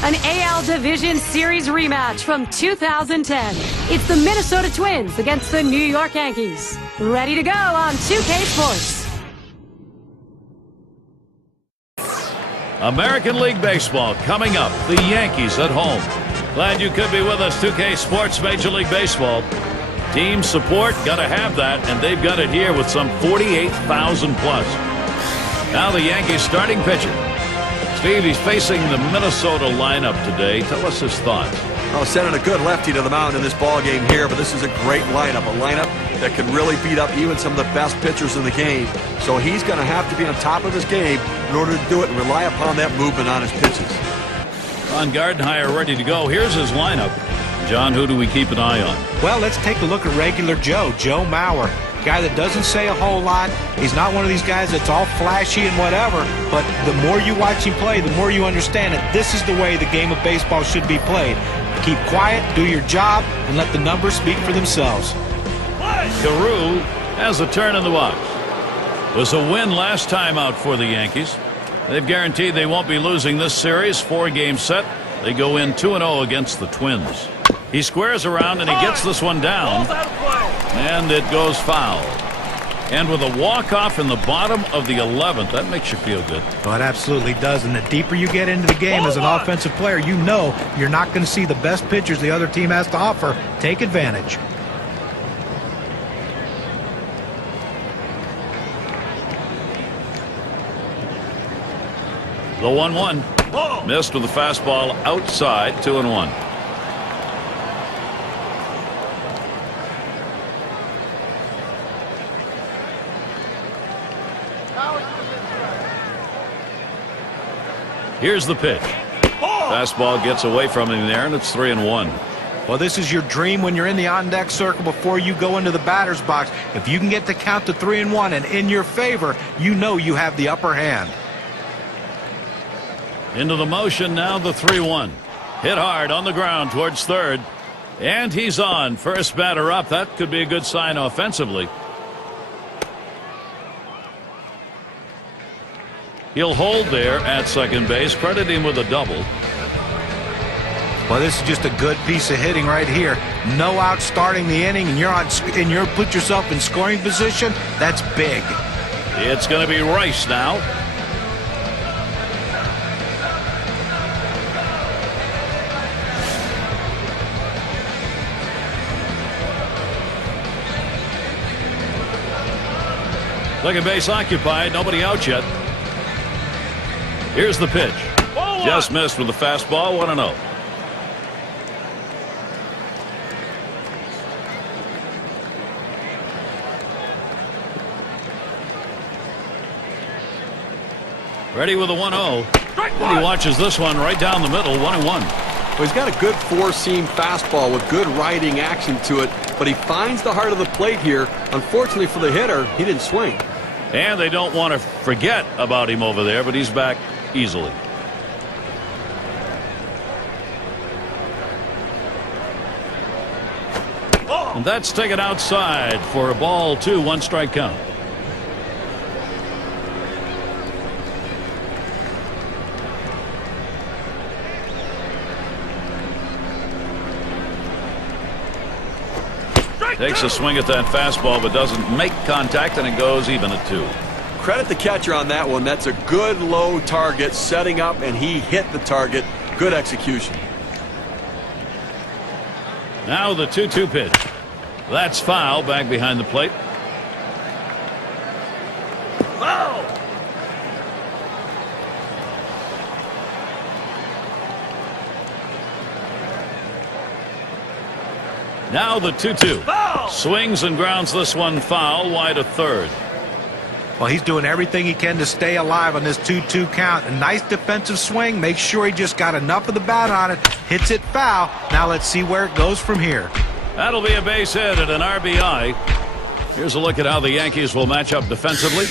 An AL Division Series rematch from 2010. It's the Minnesota Twins against the New York Yankees. Ready to go on 2K Sports. American League Baseball coming up. The Yankees at home. Glad you could be with us. 2K Sports Major League Baseball. Team support, got to have that, and they've got it here with some 48,000 plus. Now the Yankees starting pitcher. Steve, he's facing the Minnesota lineup today. Tell us his thoughts. Oh, sending a good lefty to the mound in this ball game here, but this is a great lineup. A lineup that can really beat up even some of the best pitchers in the game. So he's going to have to be on top of his game in order to do it and rely upon that movement on his pitches. On Gardenhire ready to go. Here's his lineup. John, who do we keep an eye on? Well, let's take a look at regular Joe Mauer. Guy that doesn't say a whole lot. He's not one of these guys that's all flashy and whatever, but the more you watch him play, the more you understand that this is the way the game of baseball should be played. Keep quiet, do your job, and let the numbers speak for themselves. Carew has a turn in the box. Was a win last time out for the Yankees. They've guaranteed they won't be losing this series. 4-game set. They go in 2-0 against the Twins. He squares around and he gets this one down. And it goes foul. And with a walk-off in the bottom of the 11th, that makes you feel good. Well, it absolutely does. And the deeper you get into the game as an offensive player, you know you're not going to see the best pitchers the other team has to offer. Take advantage. The 1-1. Missed with the fastball outside. 2-1. Here's the pitch. Fastball gets away from him there, and it's 3-1. Well, this is your dream when you're in the on-deck circle before you go into the batter's box. If you can get the count to 3-1 and in your favor, you know you have the upper hand. Into the motion now, the 3-1. Hit hard on the ground towards third. And he's on. First batter up. That could be a good sign offensively. He'll hold there at second base. Credit him with a double. Well, this is just a good piece of hitting right here. No out starting the inning, and you're put yourself in scoring position. That's big. It's going to be Rice now. Second base occupied. Nobody out yet. Here's the pitch. Just missed with the fastball. 1-0. Ready with a 1-0. He watches this one right down the middle. 1-1. Well, he's got a good four-seam fastball with good riding action to it, but he finds the heart of the plate here. Unfortunately for the hitter, he didn't swing. And they don't want to forget about him over there, but he's back easily. And that's taken outside for a ball 2, 1 strike count. Takes a swing at that fastball but doesn't make contact, and it goes even at 2. Credit the catcher on that one. That's a good low target setting up, and he hit the target. Good execution. Now the 2-2 pitch. That's foul back behind the plate. Foul. Now the 2-2. Swings and grounds this one foul wide of third. Well, he's doing everything he can to stay alive on this 2-2 count. A nice defensive swing. Make sure he just got enough of the bat on it. Hits it foul. Now let's see where it goes from here. That'll be a base hit and an RBI. Here's a look at how the Yankees will match up defensively.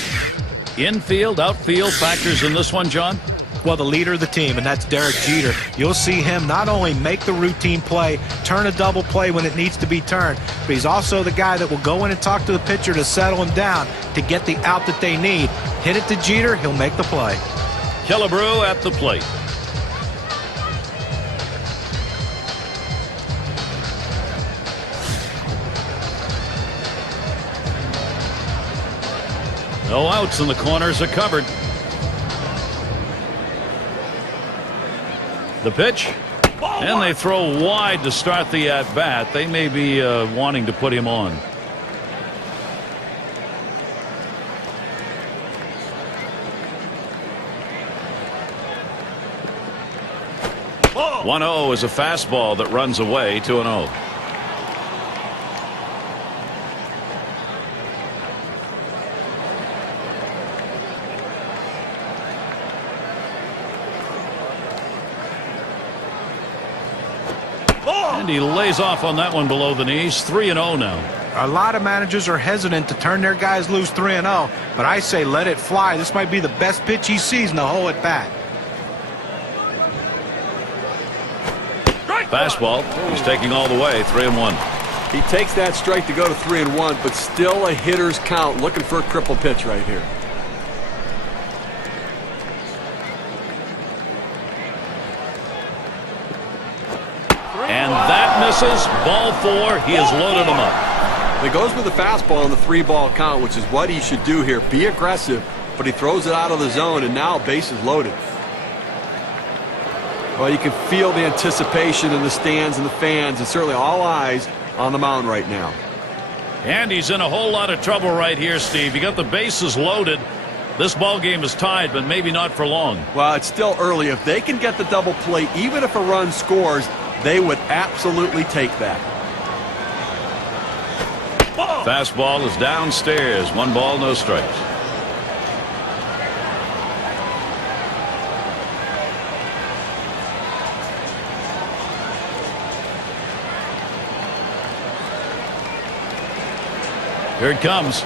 Infield, outfield factors in this one, John? Well, the leader of the team, and that's Derek Jeter. You'll see him not only make the routine play, turn a double play when it needs to be turned, but he's also the guy that will go in and talk to the pitcher to settle him down to get the out that they need. Hit it to Jeter, he'll make the play. Killebrew at the plate. No outs, and the corners are covered. The pitch. And they throw wide to start the at-bat. They may be wanting to put him on. 1-0 is a fastball that runs away. 2-0. And he lays off on that one below the knees. 3-0 now. A lot of managers are hesitant to turn their guys loose 3-0, but I say let it fly. This might be the best pitch he sees in the whole at bat. Fastball. He's taking all the way. 3-1. He takes that strike to go to 3-1, but still a hitter's count. Looking for a cripple pitch right here. And that misses. Ball 4. He has loaded him up. He goes with the fastball on the 3-ball count, which is what he should do here. Be aggressive, but he throws it out of the zone, and now bases loaded. Well, you can feel the anticipation in the stands and the fans, and certainly all eyes on the mound right now. And he's in a whole lot of trouble right here, Steve. You got the bases loaded. This ball game is tied, but maybe not for long. Well, it's still early. If they can get the double play, even if a run scores, they would absolutely take that. Fastball is downstairs. 1 ball, no strikes. Here it comes.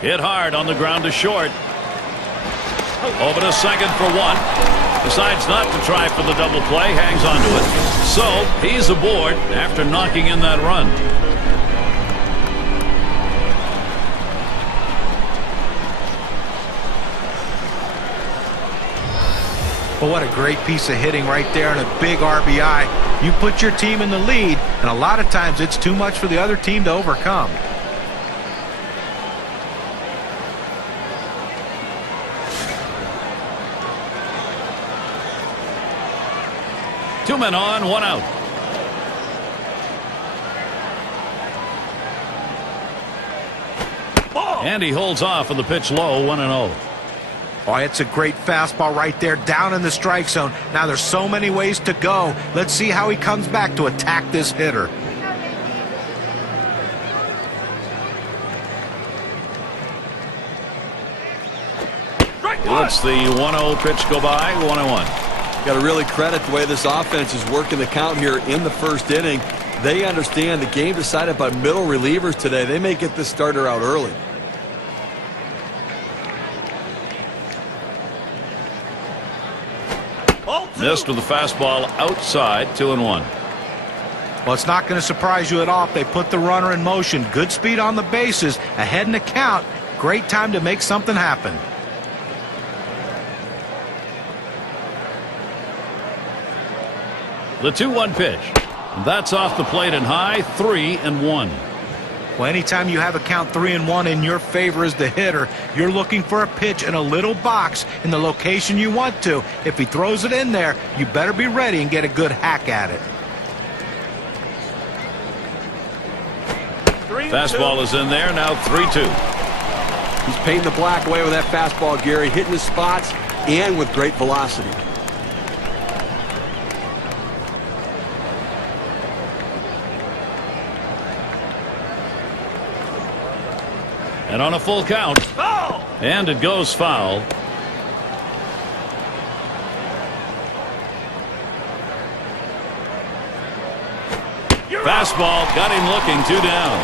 Hit hard on the ground to short. Over to second for 1. Decides not to try for the double play. Hangs on to it. So he's aboard after knocking in that run. But what a great piece of hitting right there and a big RBI. You put your team in the lead, and a lot of times it's too much for the other team to overcome. Two men on, 1 out. And he holds off on the pitch low. 1-0. Oh, it's a great fastball right there down in the strike zone. Now there's so many ways to go. Let's see how he comes back to attack this hitter. He lets the 1-0 pitch go by. 1-1. Got to really credit the way this offense is working the count here in the first inning. They understand the game decided by middle relievers today. They may get this starter out early. Missed with the fastball outside. 2-1. Well, it's not going to surprise you at all if they put the runner in motion. Good speed on the bases, ahead in the count. Great time to make something happen. The 2-1 pitch. That's off the plate and high. 3-1. Well, anytime you have a count 3-1 in your favor as the hitter, you're looking for a pitch in a little box in the location you want to. If he throws it in there, you better be ready and get a good hack at it. Fastball is in there. Now 3-2. He's painting the black away with that fastball, Gary, hitting his spots and with great velocity. And on a full count. And it goes foul. Fastball got him looking. 2 down.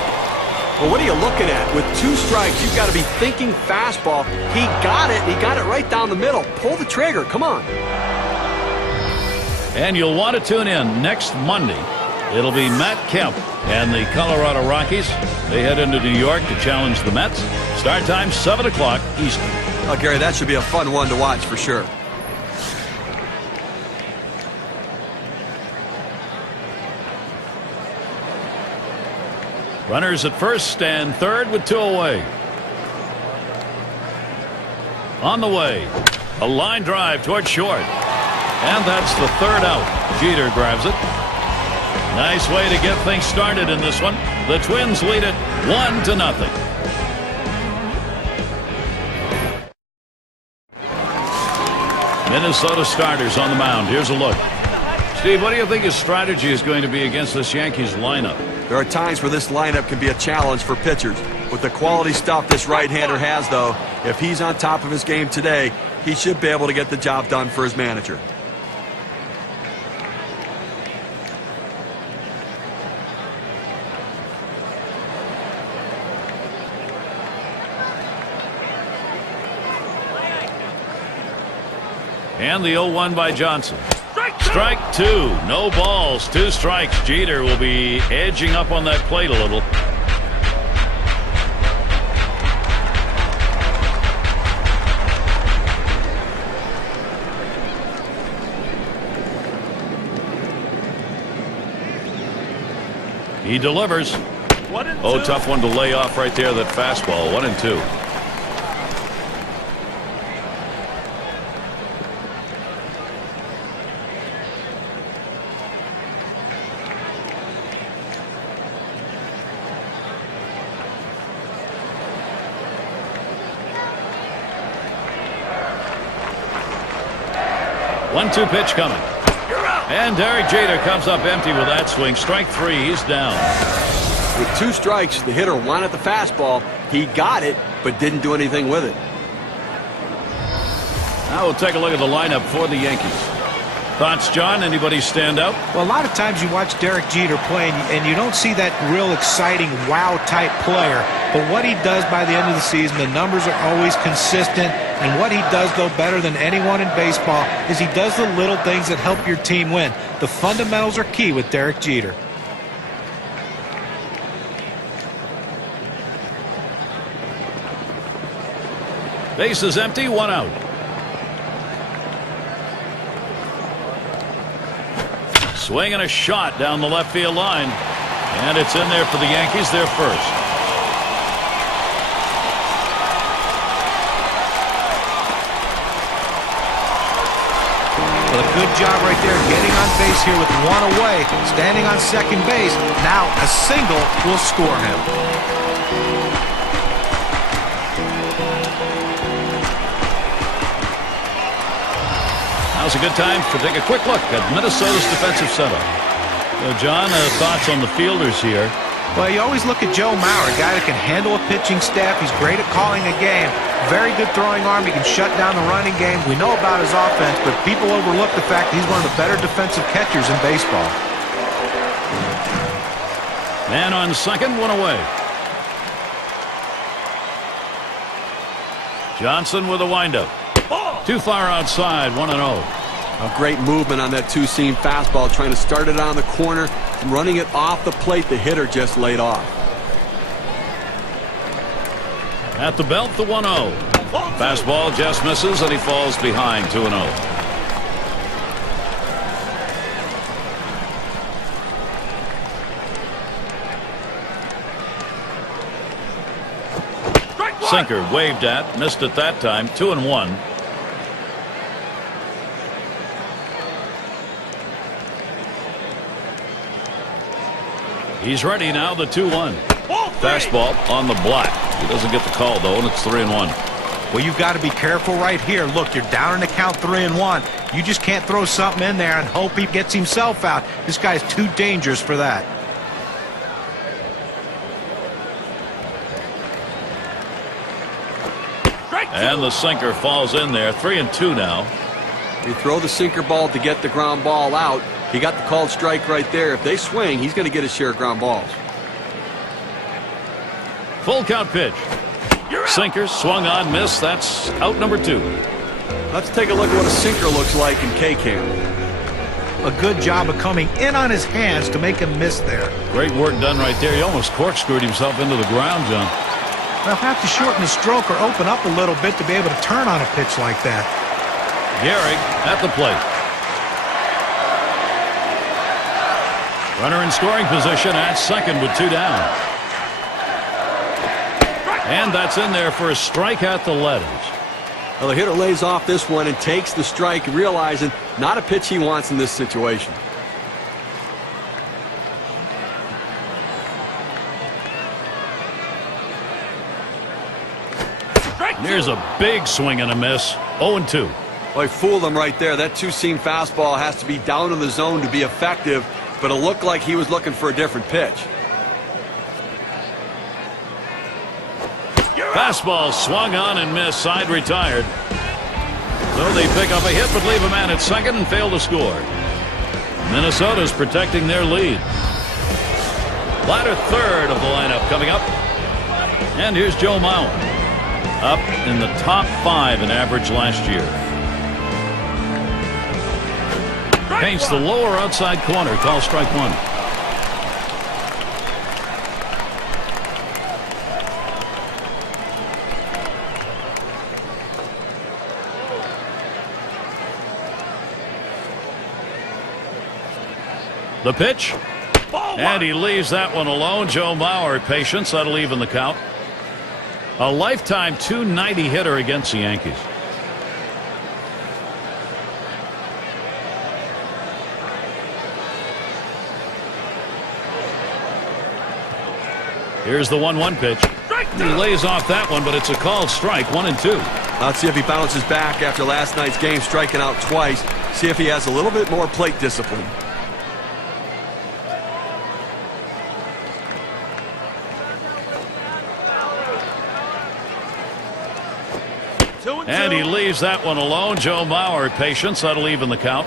Well, what are you looking at? With 2 strikes, you've got to be thinking fastball. He got it. He got it right down the middle. Pull the trigger. Come on. And you'll want to tune in next Monday. It'll be Matt Kemp and the Colorado Rockies. They head into New York to challenge the Mets. Start time 7 o'clock Eastern. Oh, Gary, that should be a fun one to watch for sure. Runners at first and third with 2 away. On the way. A line drive toward short. And that's the third out. Jeter grabs it. Nice way to get things started in this one. The Twins lead it 1-0. Minnesota starters on the mound. Here's a look. Steve, what do you think his strategy is going to be against this Yankees lineup? There are times where this lineup can be a challenge for pitchers. With the quality stuff this right-hander has, though, if he's on top of his game today, he should be able to get the job done for his manager. And the 0-1 by Johnson. Strike two. No balls. 2 strikes. Jeter will be edging up on that plate a little. He delivers. Oh, tough one to lay off right there. That fastball. 1-2. One-two pitch coming. And Derek Jeter comes up empty with that swing. Strike 3. He's down. With 2 strikes, the hitter wanted the fastball. He got it, but didn't do anything with it. Now we'll take a look at the lineup for the Yankees. Thoughts, John? Anybody stand out? Well, a lot of times you watch Derek Jeter play and you don't see that real exciting wow-type player. But what he does by the end of the season, the numbers are always consistent. And what he does, though, better than anyone in baseball is he does the little things that help your team win. The fundamentals are key with Derek Jeter. Base is empty. 1 out. Swing and a shot down the left field line. And it's in there for the Yankees. They're first. Well, a good job right there getting on base here with 1 away. Standing on second base. Now a single will score him. Now's a good time to take a quick look at Minnesota's defensive setup. So, John, thoughts on the fielders here? Well, you always look at Joe Mauer, a guy that can handle a pitching staff. He's great at calling a game. Very good throwing arm. He can shut down the running game. We know about his offense, but people overlook the fact that he's one of the better defensive catchers in baseball. Man on second, 1 away. Johnson with a windup. Too far outside, 1-0. A great movement on that 2-seam fastball, trying to start it on the corner, running it off the plate. The hitter just laid off. At the belt, the 1-0. Fastball just misses, and he falls behind, 2-0. Sinker waved at, missed it that time, 2-1. He's ready now, the 2-1. Fastball on the block. He doesn't get the call, though, and it's 3-1. Well, you've got to be careful right here. Look, you're down in the count 3-1. You just can't throw something in there and hope he gets himself out. This guy's too dangerous for that. And the sinker falls in there. 3-2 now. You throw the sinker ball to get the ground ball out. He got the called strike right there. If they swing, he's going to get his share of ground balls. Full count pitch. Sinker swung on, miss. That's out number 2. Let's take a look at what a sinker looks like in K-Cam. A good job of coming in on his hands to make him miss there. Great work done right there. He almost corkscrewed himself into the ground, John. They'll have to shorten the stroke or open up a little bit to be able to turn on a pitch like that. Gehrig at the plate. Runner in scoring position at second with 2 down. And that's in there for a strike at the letters. Well, the hitter lays off this one and takes the strike, realizing not a pitch he wants in this situation. Here's a big swing and a miss. 0-2. Well, he fooled him right there. That two-seam fastball has to be down in the zone to be effective, but it looked like he was looking for a different pitch. Fastball swung on and missed. Side retired. So they pick up a hit but leave a man at second and fail to score. Minnesota's protecting their lead. Latter third of the lineup coming up. And here's Joe Mauer. Up in the top 5 in average last year. Paints the lower outside corner. Call strike one. The pitch. And he leaves that one alone. Joe Mauer, patience. That'll even the count. A lifetime .290 hitter against the Yankees. Here's the 1-1 pitch. He lays off that one, but it's a called strike. 1-2. Let's see if he bounces back after last night's game, striking out twice. See if he has a little bit more plate discipline. And he leaves that one alone. Joe Mauer, patience. That'll even the count.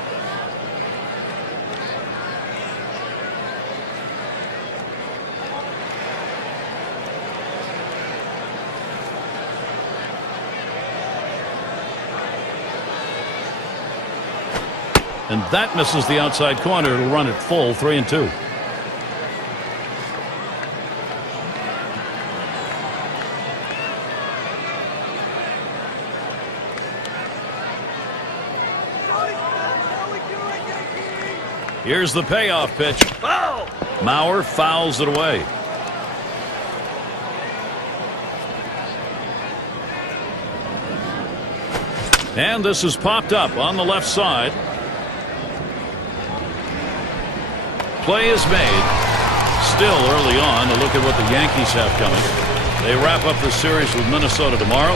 And that misses the outside corner. It'll run it full. 3-2. Here's the payoff pitch. Mauer fouls it away. And this is popped up on the left side. Play is made. Still early on. A look at what the Yankees have coming. They wrap up the series with Minnesota tomorrow.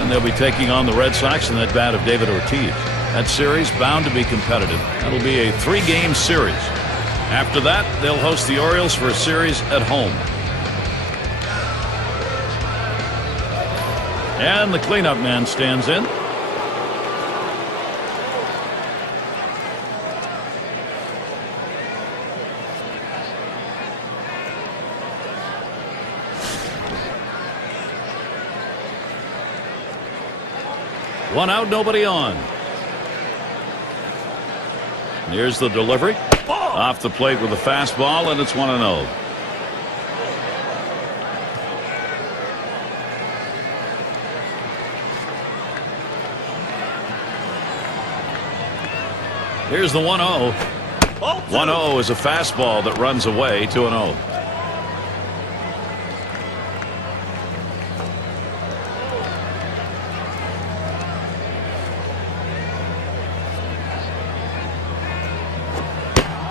And they'll be taking on the Red Sox in that bat of David Ortiz. That series bound to be competitive. That'll be a 3-game series. After that, they'll host the Orioles for a series at home. And the cleanup man stands in. One out, nobody on. Here's the delivery. Off the plate with a fastball, and it's 1-0. Here's the 1-0. 1-0 is a fastball that runs away. 2-0.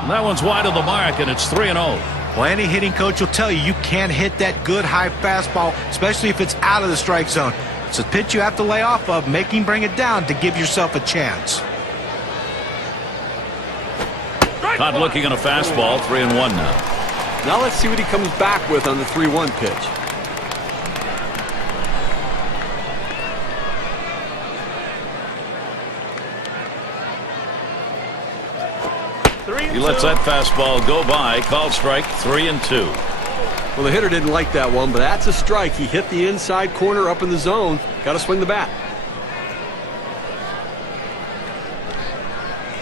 That one's wide of the mark, and it's 3-0. Well, any hitting coach will tell you you can't hit that good high fastball, especially if it's out of the strike zone. It's a pitch you have to lay off of, make him bring it down to give yourself a chance. Not looking at a fastball. 3-1 now. Now let's see what he comes back with on the 3-1 pitch. He lets that fastball go by. Called strike. 3-2. Well, the hitter didn't like that one, but that's a strike. He hit the inside corner up in the zone. Got to swing the bat.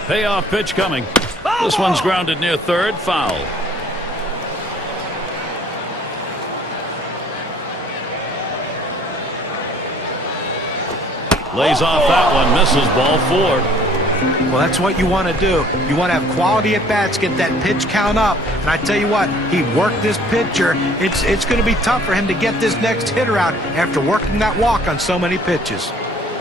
Payoff pitch coming. This one's grounded near third. Foul. Lays off that one. Misses. Ball 4. Well, that's what you want to do. You want to have quality at-bats, get that pitch count up. And I tell you what, he worked this pitcher. It's going to be tough for him to get this next hitter out after working that walk on so many pitches.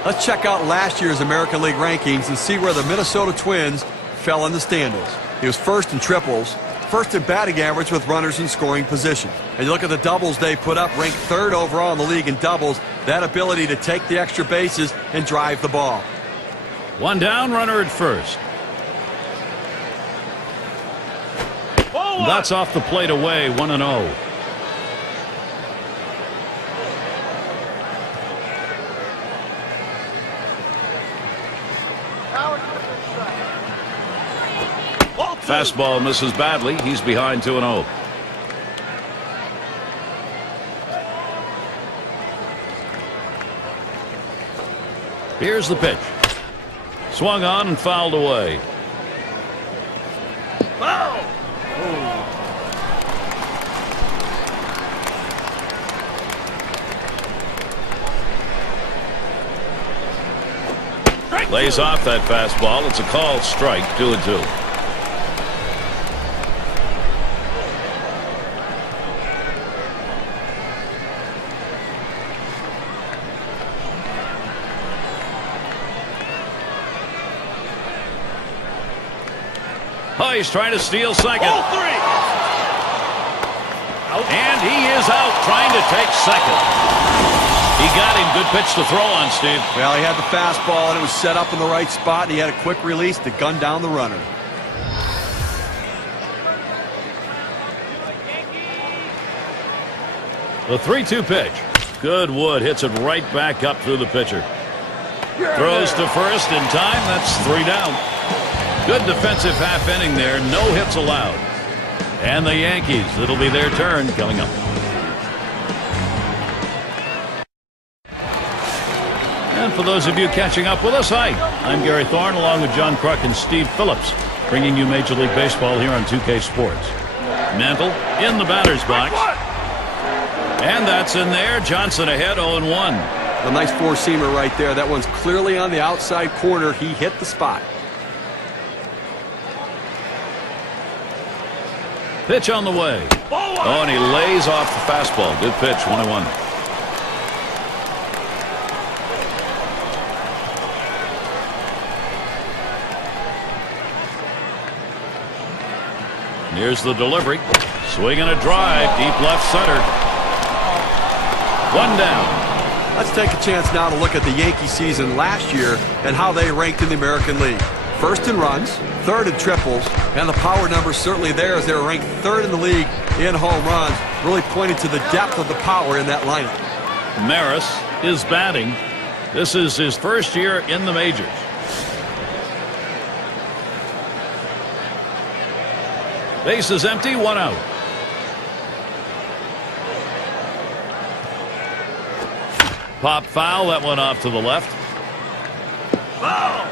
Let's check out last year's American League rankings and see where the Minnesota Twins fell in the standings. He was first in triples, first in batting average with runners in scoring position. And you look at the doubles they put up, ranked third overall in the league in doubles. That ability to take the extra bases and drive the ball. One down, runner at first. That's off the plate away, 1-0. Fastball misses badly. He's behind 2-0. Here's the pitch. Swung on and fouled away. Foul! Lays off that fastball. It's a called strike, 2-2. Oh, he's trying to steal second. Ball three. And he is out trying to take second. He got him. Good pitch to throw on, Steve. Well, he had the fastball, and it was set up in the right spot, and he had a quick release to gun down the runner. The 3-2 pitch. Good wood. Hits it right back up through the pitcher. Throws to first in time. That's 3 down. Good defensive half inning there. No hits allowed. And the Yankees, it'll be their turn coming up. And for those of you catching up with us, hi, I'm Gary Thorne along with John Kruk and Steve Phillips, bringing you Major League Baseball here on 2K Sports. Mantle in the batter's box. And that's in there. Johnson ahead, 0-1. A nice four-seamer right there. That one's clearly on the outside corner. He hit the spot. Pitch on the way. Oh, and he lays off the fastball. Good pitch, 1-1. Here's the delivery. Swinging a drive, deep left center. 1 down. Let's take a chance now to look at the Yankee season last year and how they ranked in the American League. First in runs, third in triples, and the power numbers certainly there as they were ranked third in the league in home runs, really pointing to the depth of the power in that lineup. Maris is batting. This is his first year in the majors. Base is empty, 1 out. Pop foul, that one off to the left. Foul!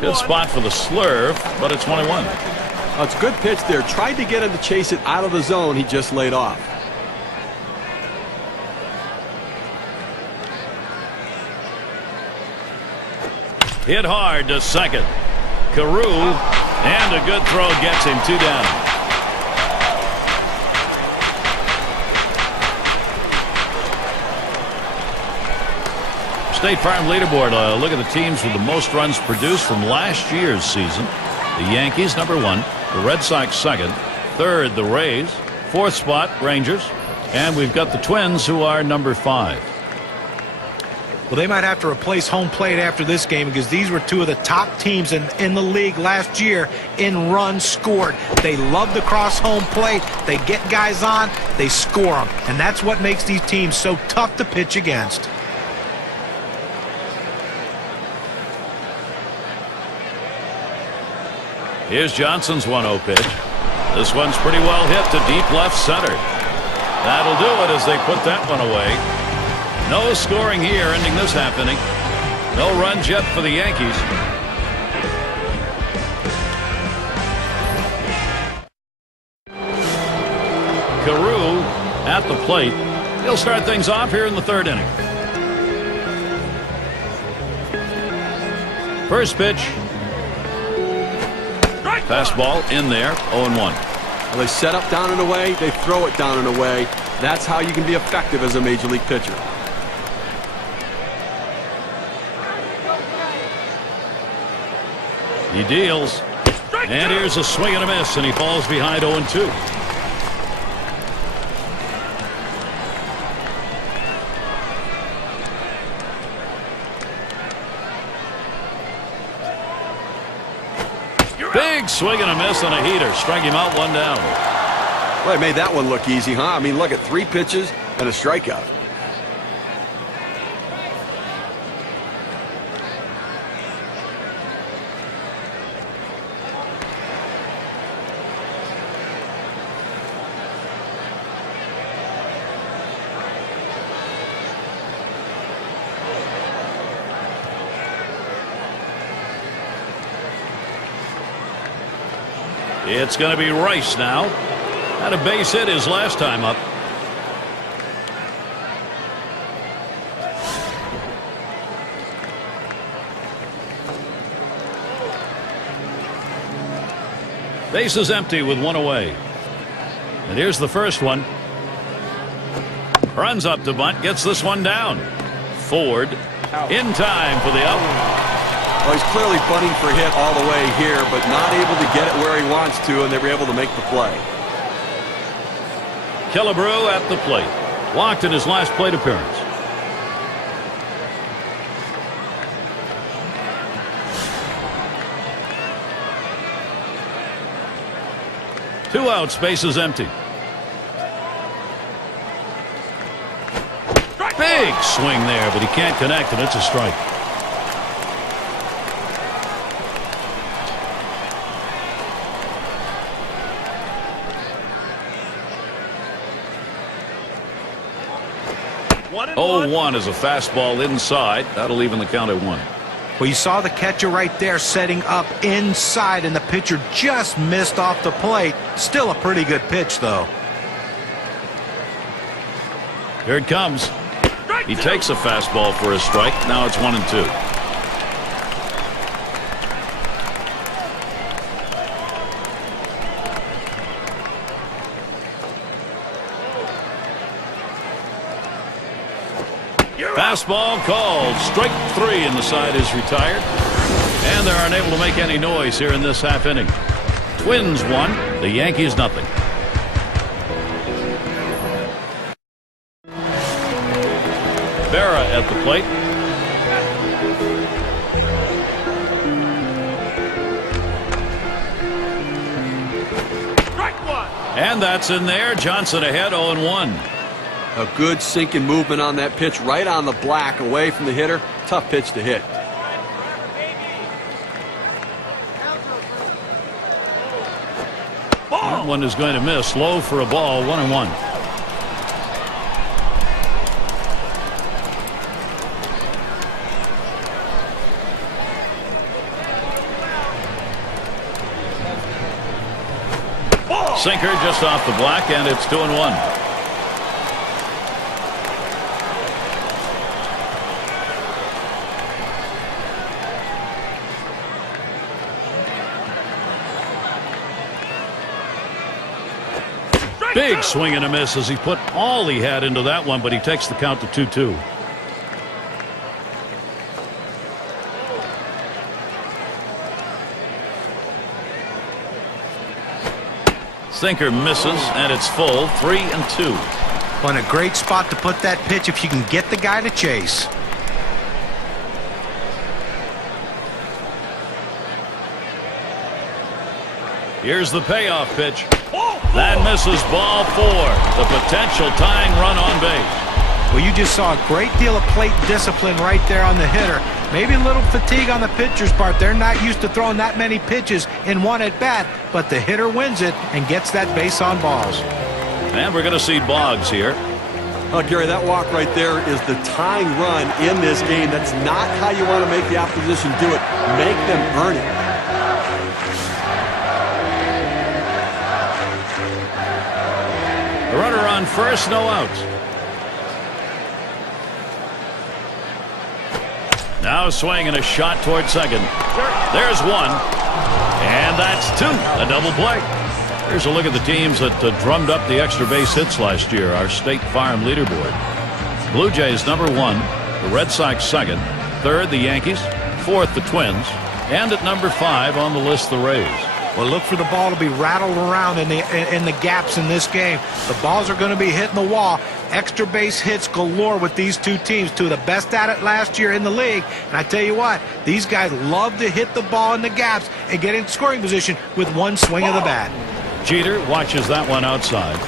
Good spot for the slurve, but it's 1-1. Oh, it's a good pitch there. Tried to get him to chase it out of the zone. He just laid off. Hit hard to second. Carew, and a good throw gets him 2 down. State Farm leaderboard. Look at the teams with the most runs produced from last year's season. The Yankees, number 1. The Red Sox, 2nd. 3rd, the Rays. 4th spot, Rangers. And we've got the Twins, who are number 5. Well, they might have to replace home plate after this game because these were 2 of the top teams in the league last year in runs scored. They love to cross home plate. They get guys on. They score them. And that's what makes these teams so tough to pitch against. Here's Johnson's 1-0 pitch. This one's pretty well hit to deep left center. That'll do it as they put that one away. No scoring here, ending this half inning. No runs yet for the Yankees. Carew at the plate. He'll start things off here in the third inning. First pitch. Fastball in there, 0-1. Well, they set up down and away, they throw it down and away. That's how you can be effective as a major league pitcher. He deals. And here's a swing and a miss, and he falls behind 0-2. Big swing and a miss on a heater. Strike him out, one down. Well, they made that one look easy, huh? I mean, look at 3 pitches and a strikeout. It's going to be Rice now. Had a base hit his last time up. Base is empty with 1 away. And here's the first one. Runs up to bunt, gets this one down. Ford in time for the out. Well, he's clearly bunting for a hit all the way here, but not able to get it where he wants to, and they were able to make the play. Killebrew at the plate. Walked in his last plate appearance. Two outs, base is empty. Big swing there, but he can't connect, and it's a strike. Oh, 1 is a fastball inside. That'll even the count at 1. Well, you saw the catcher right there setting up inside, and the pitcher just missed off the plate. Still a pretty good pitch, though. Here it comes. He takes a fastball for a strike. Now it's 1-2. Fastball called. Strike 3, and the side is retired. And they're unable to make any noise here in this half inning. Twins 1, the Yankees nothing. Berra at the plate. And that's in there. Johnson ahead, 0-1. A good sinking movement on that pitch, right on the black, away from the hitter. Tough pitch to hit. That one is going to miss. Low for a ball, 1-1. Sinker just off the black, and it's 2-1. Big swing and a miss as he put all he had into that one, but he takes the count to 2-2. Sinker misses, and it's full, 3-2. On a great spot to put that pitch if you can get the guy to chase. Here's the payoff pitch. That misses, ball 4. The potential tying run on base. Well, you just saw a great deal of plate discipline right there on the hitter. Maybe a little fatigue on the pitcher's part. They're not used to throwing that many pitches in one at bat, but the hitter wins it and gets that base on balls. And we're going to see Boggs here. Oh, Gary, that walk right there is the tying run in this game. That's not how you want to make the opposition do it. Make them earn it. The runner Runner on first, no outs. Now a swing and a shot toward second. There's one. And that's two. A double play. Here's a look at the teams that drummed up the extra base hits last year. Our State Farm leaderboard. Blue Jays #1. The Red Sox second. Third, the Yankees. Fourth, the Twins. And at number 5 on the list, the Rays. Well, look for the ball to be rattled around in the gaps in this game. The balls are going to be hitting the wall. Extra base hits galore with these two teams, two of the best at it last year in the league. And I tell you what, these guys love to hit the ball in the gaps and get in scoring position with one swing of the bat. Jeter watches that one outside.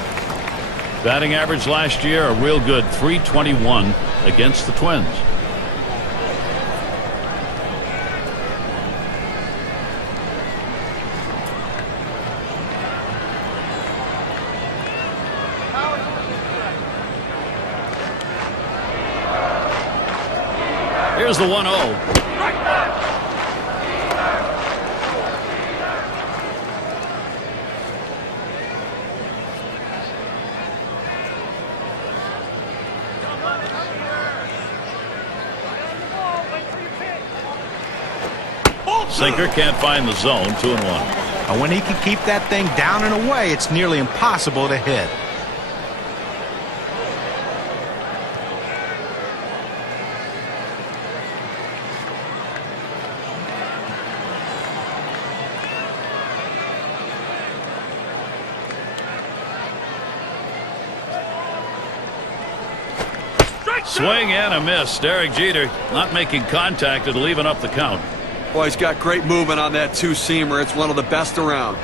Batting average last year, a real good .321 against the Twins. Here's the 1-0. Sinker can't find the zone. 2-1. And when he can keep that thing down and away, it's nearly impossible to hit. Swing and a miss. Derek Jeter not making contact and leaving up the count. Boy, he's got great movement on that two-seamer. It's one of the best around.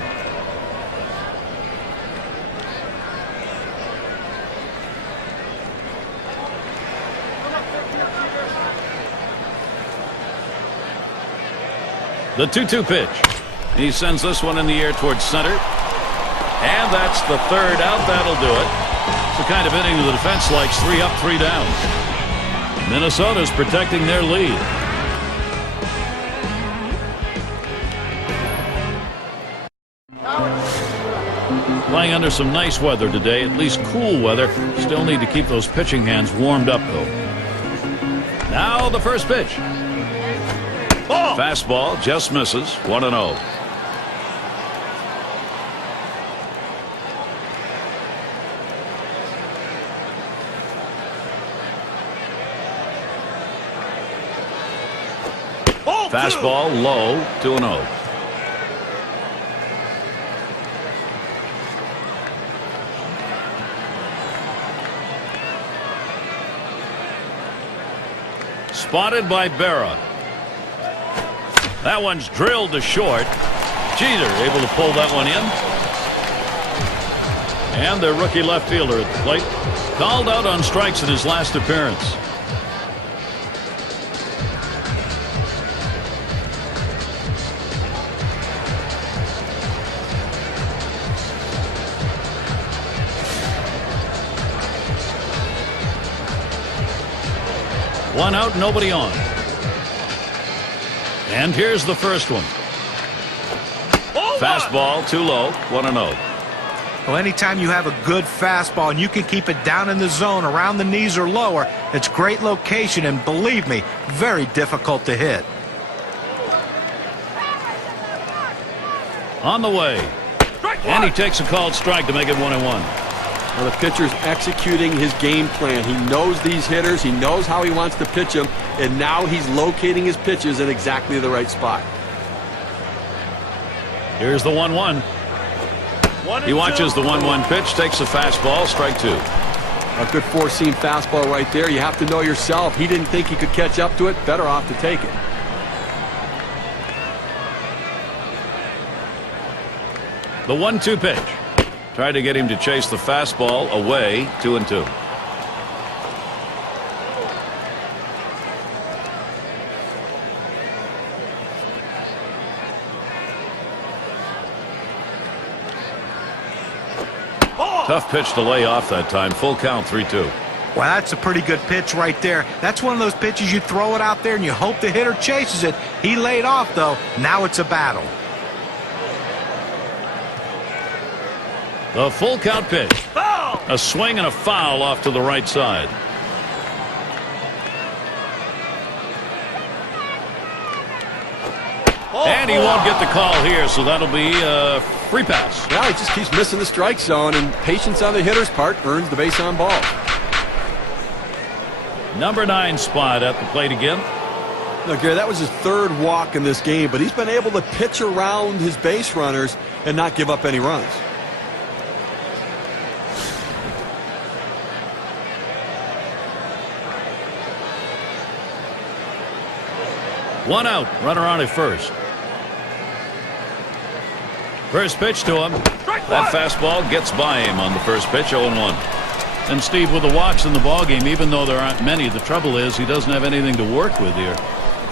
The 2-2 pitch. He sends this one in the air towards center. And that's the third out. That'll do it. It's the kind of inning the defense likes. 3 up, 3 down. Minnesota's protecting their lead. Playing under some nice weather today, at least cool weather. Still need to keep those pitching hands warmed up, though. Now the first pitch. Fastball just misses. 1-0. Fastball low. 2-0. Spotted by Berra. That one's drilled to short. Jeter able to pull that one in. And their rookie left fielder at the plate. Called out on strikes in his last appearance. One out, nobody on. And here's the first one. Fastball too low. 1-0. Well, anytime you have a good fastball and you can keep it down in the zone around the knees or lower, it's great location and, believe me, very difficult to hit. On the way. And he takes a called strike to make it 1-1. Well, the pitcher's executing his game plan. He knows these hitters. He knows how he wants to pitch them. And now he's locating his pitches in exactly the right spot. Here's the 1-1. He watches the 1-1 pitch, takes the fastball, strike 2. A good four-seam fastball right there. You have to know yourself. He didn't think he could catch up to it. Better off to take it. The 1-2 pitch. Tried to get him to chase the fastball away. 2-2. Tough pitch to lay off that time. Full count. 3-2. Well, that's a pretty good pitch right there. That's one of those pitches you throw it out there and you hope the hitter chases it. He laid off, though. Now it's a battle. The full count pitch. A swing and a foul off to the right side. And he won't get the call here, so that'll be a free pass. Yeah, he just keeps missing the strike zone, and patience on the hitter's part earns the base on ball. Number 9 spot at the plate again. Now, Gary, that was his third walk in this game, but he's been able to pitch around his base runners and not give up any runs. One out, runner on at first. First pitch to him. That fastball gets by him on the first pitch, 0-1. And Steve, with the walks in the ballgame, even though there aren't many, the trouble is he doesn't have anything to work with here.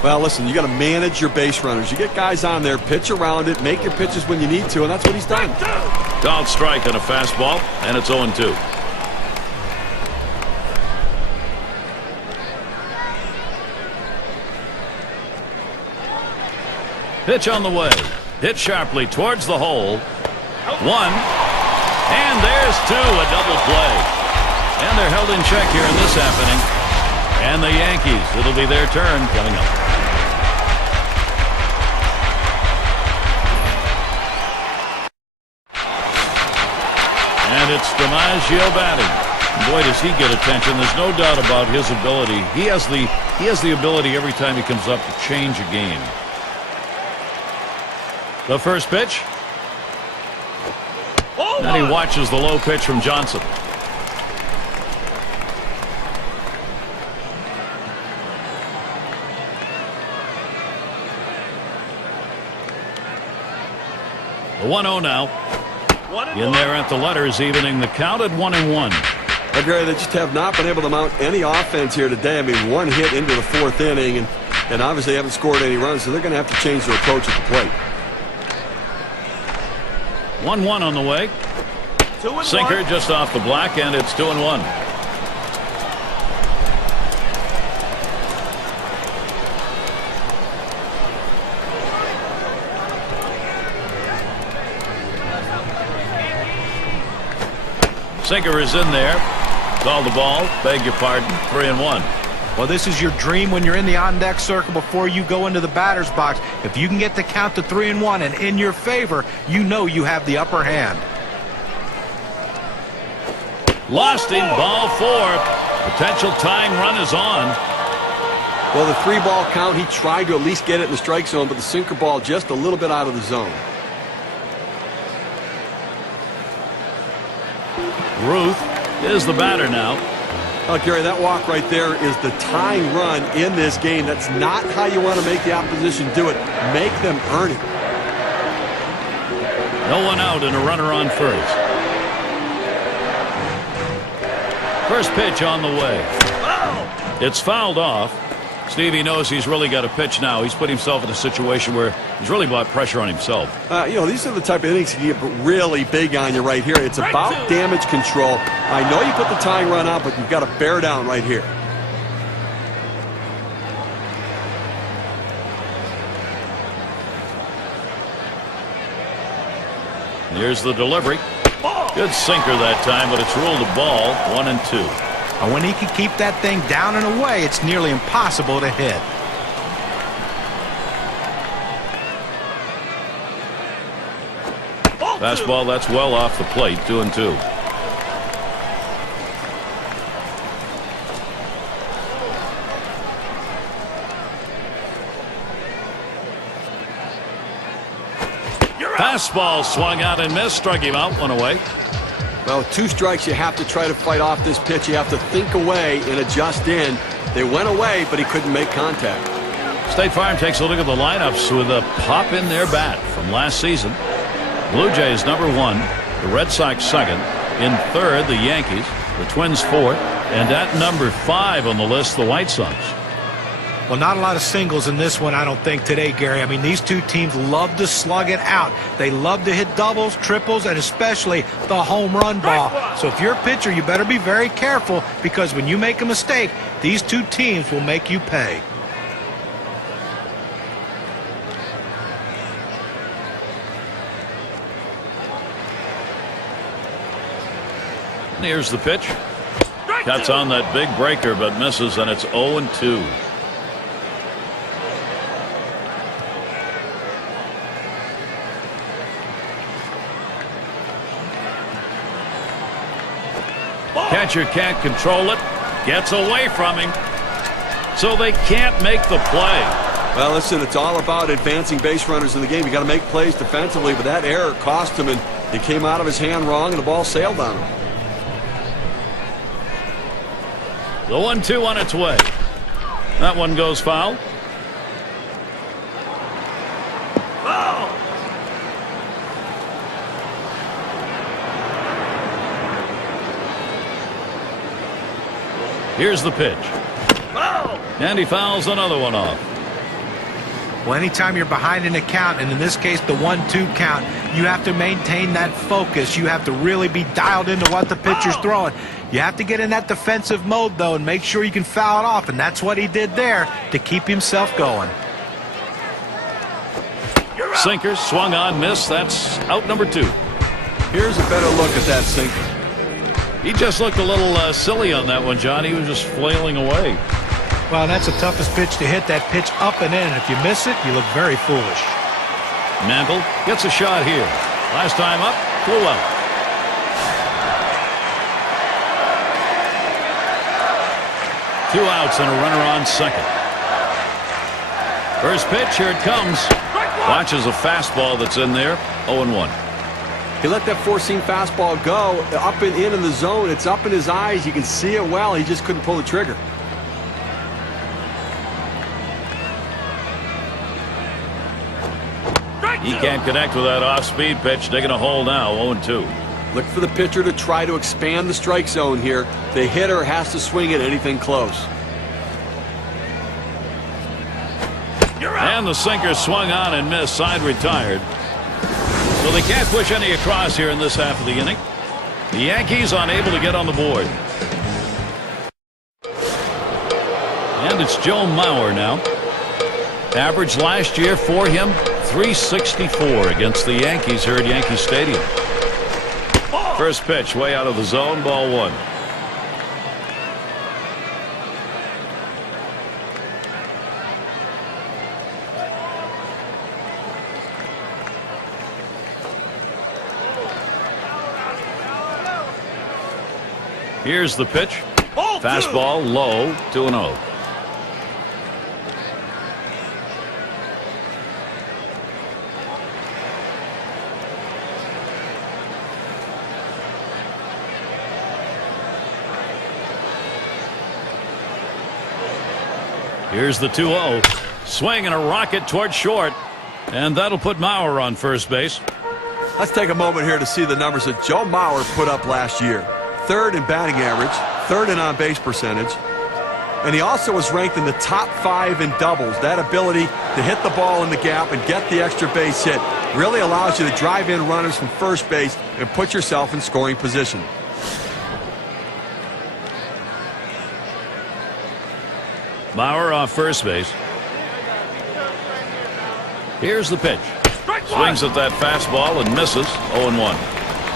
Well, listen, you got to manage your base runners. You get guys on there, pitch around it, make your pitches when you need to, and that's what he's done. Called strike on a fastball, and it's 0-2. Pitch on the way. Hit sharply towards the hole. 1. And there's 2. A double play. And they're held in check here in this happening. And the Yankees, it'll be their turn coming up. And it's DiMaggio batting. Boy, does he get attention. There's no doubt about his ability. He has the ability every time he comes up to change a game. The first pitch. And he watches the low pitch from Johnson. The 1-0 now. In there at the letters, evening the count at 1-1. Well, Gary, they just have not been able to mount any offense here today. I mean, one hit into the 4th inning, and obviously haven't scored any runs, so they're going to have to change their approach at the plate. 1-1 on the way. Sinker just off the black, and it's 2-1. Sinker is in there. Call the ball. Beg your pardon. 3-1. Well, this is your dream when you're in the on-deck circle before you go into the batter's box. If you can get the count to 3-1 and in your favor, you know you have the upper hand. Lost him. Ball 4. Potential tying run is on. Well, the 3-ball count, he tried to at least get it in the strike zone, but the sinker ball just a little bit out of the zone. Ruth is the batter now. Oh, Gary, that walk right there is the tying run in this game. That's not how you want to make the opposition do it. Make them earn it. No one out and a runner on first. First pitch on the way. It's fouled off. Stevie knows he's really got to pitch now. He's put himself in a situation where he's really brought pressure on himself. You know, these are the type of innings you get really big on you right here. It's about damage control. I know you put the tying run out, but you've got to bear down right here. Here's the delivery. Good sinker that time, but it's ruled a ball. 1-2. And when he can keep that thing down and away, it's nearly impossible to hit. Fastball, that's well off the plate. 2-2. Fastball swung out and missed. Struck him out. 1 away. Well, 2 strikes, you have to try to fight off this pitch. You have to think away and adjust in. They went away, but he couldn't make contact. State Farm takes a look at the lineups with a pop in their bat from last season. Blue Jays number 1, the Red Sox 2nd, in 3rd the Yankees, the Twins 4th, and at number 5 on the list the White Sox. Well, not a lot of singles in this one, I don't think, today, Gary. I mean, these two teams love to slug it out. They love to hit doubles, triples, and especially the home run ball. So if you're a pitcher, you better be very careful, because when you make a mistake, these two teams will make you pay. Here's the pitch. Cuts on that big breaker but misses, and it's 0-2. Catcher can't control it. Gets away from him. So they can't make the play. Well, listen, it's all about advancing base runners in the game. You got to make plays defensively, but that error cost him, and it came out of his hand wrong, and the ball sailed on him. The 1-2 on its way. That one goes foul. Here's the pitch. And he fouls another one off. Well, anytime you're behind in a count, and in this case the 1-2 count, you have to maintain that focus. You have to really be dialed into what the pitcher's throwing. You have to get in that defensive mode, though, and make sure you can foul it off, and that's what he did there to keep himself going. Sinker swung on, missed. That's out number 2. Here's a better look at that sinker. He just looked a little silly on that one, John. He was just flailing away. Well, that's the toughest pitch to hit, that pitch up and in. And if you miss it, you look very foolish. Mantle gets a shot here. Last time up, flew out. Two outs and a runner on second. First pitch, here it comes. Watches a fastball that's in there. 0-1. He let that four-seam fastball go up and in the zone. It's up in his eyes. You can see it well. He just couldn't pull the trigger. He can't connect with that off-speed pitch. Digging a hole now. 0-2. Look for the pitcher to try to expand the strike zone here. The hitter has to swing at anything close. And the sinker swung on and missed. Side retired. So they can't push any across here in this half of the inning. The Yankees unable to get on the board. And it's Joe Mauer now. Average last year for him, 364 against the Yankees here at Yankee Stadium. First pitch way out of the zone, ball 1. Here's the pitch. Fastball low, 2-0. Here's the 2-0. Swing and a rocket toward short. And that'll put Mauer on first base. Let's take a moment here to see the numbers that Joe Mauer put up last year. 3rd in batting average, 3rd in on-base percentage, and he also was ranked in the top 5 in doubles. That ability to hit the ball in the gap and get the extra base hit really allows you to drive in runners from first base and put yourself in scoring position. Mauer off first base. Here's the pitch. Swings at that fastball and misses. 0-1.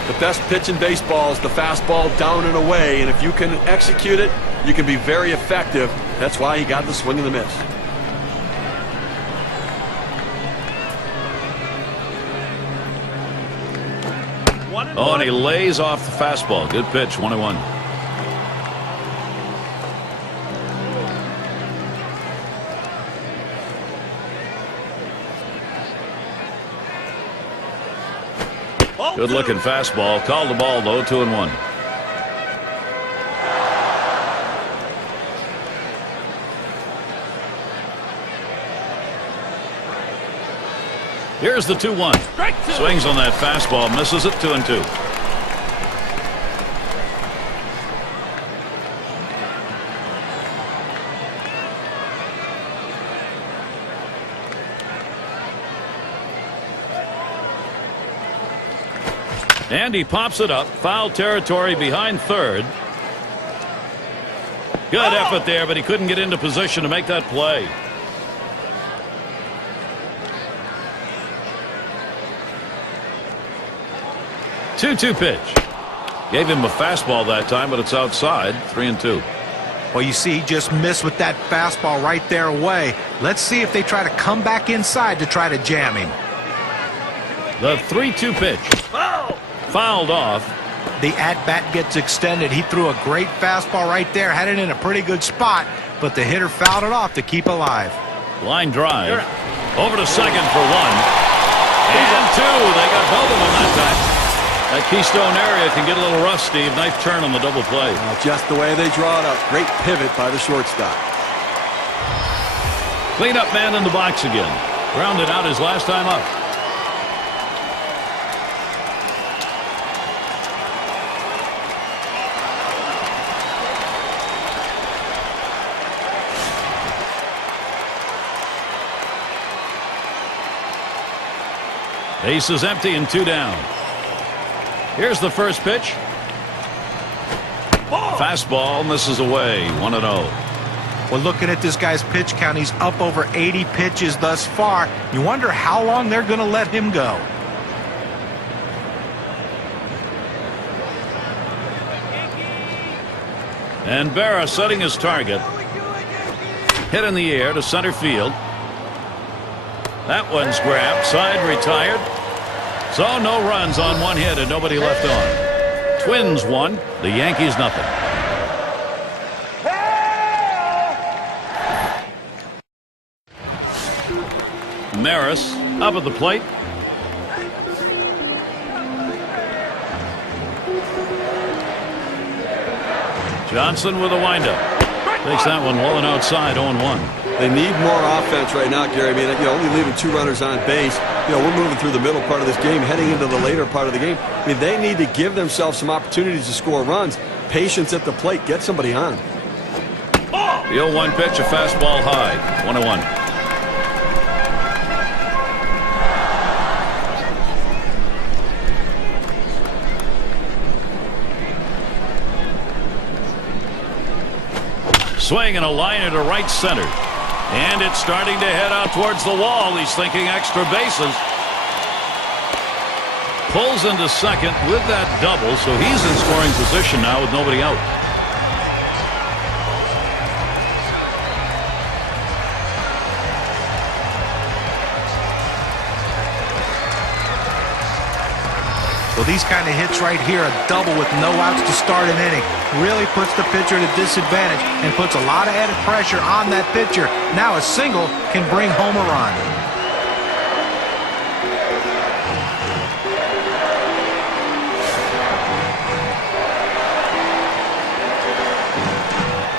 The best pitch in baseball is the fastball down and away, and if you can execute it, you can be very effective. That's why he got the swing and the miss. Oh, and he lays off the fastball. Good pitch, 1-1. Good looking fastball. Called the ball though. 2-1. Here's the 2-1. Swings on that fastball. Misses it. 2-2. And he pops it up. Foul territory behind third. Good effort there, but he couldn't get into position to make that play. Two-two pitch. Gave him a fastball that time, but it's outside. 3-2. Well, you see, he just missed with that fastball right there away. Let's see if they try to come back inside to try to jam him. The 3-2 pitch. Fouled off. The at-bat gets extended. He threw a great fastball right there, had it in a pretty good spot, but the hitter fouled it off to keep alive. Line drive. Over to second for 1. And 2. They got both of them that time. That Keystone area can get a little rough, Steve. Nice turn on the double play. Just the way they draw it up. Great pivot by the shortstop. Cleanup man in the box again. Grounded out his last time up. Base is empty and 2 down. Here's the first pitch. Fastball misses away. 1-0. Well, looking at this guy's pitch count, he's up over 80 pitches thus far. You wonder how long they're going to let him go. And Berra setting his target. Hit in the air to center field. That one's grabbed. Side retired. So no runs on 1 hit and nobody left on. Twins 1. The Yankees nothing. Maris up at the plate. Johnson with a windup. Takes that one well and outside. 0-1. They need more offense right now, Gary. I mean, only leaving 2 runners on base. We're moving through the middle part of this game, heading into the later part of the game. I mean, they need to give themselves some opportunities to score runs. Patience at the plate. Get somebody on. The 0-1 pitch, a fastball high. 1-1. Swing and a liner to right center. And it's starting to head out towards the wall. He's thinking extra bases. Pulls into second with that double, so he's in scoring position now with nobody out. Well, these kind of hits right here, a double with no outs to start an inning, really puts the pitcher at a disadvantage and puts a lot of added pressure on that pitcher. Now a single can bring home a run.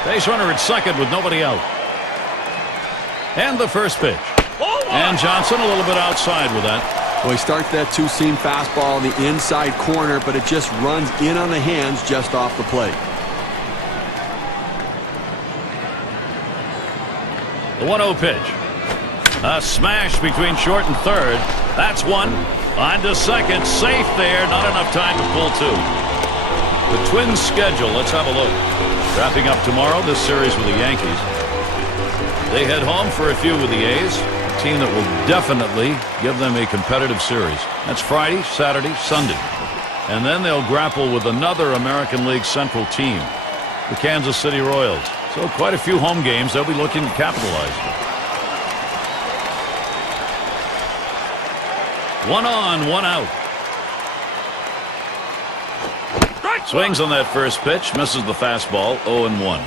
Base runner at second with nobody out. And the first pitch. And Johnson a little bit outside with that. Well, he starts that 2-seam fastball in the inside corner, but it just runs in on the hands just off the plate. The 1-0 pitch. A smash between short and third. That's one. On to second. Safe there. Not enough time to pull 2. The Twins' schedule. Let's have a look. Wrapping up tomorrow, this series with the Yankees. They head home for a few with the A's. Team that will definitely give them a competitive series. That's Friday, Saturday, Sunday. And then they'll grapple with another American League Central team, the Kansas City Royals. So quite a few home games they'll be looking to capitalize. 1 on, 1 out. Swings on that first pitch, misses the fastball. 0-1.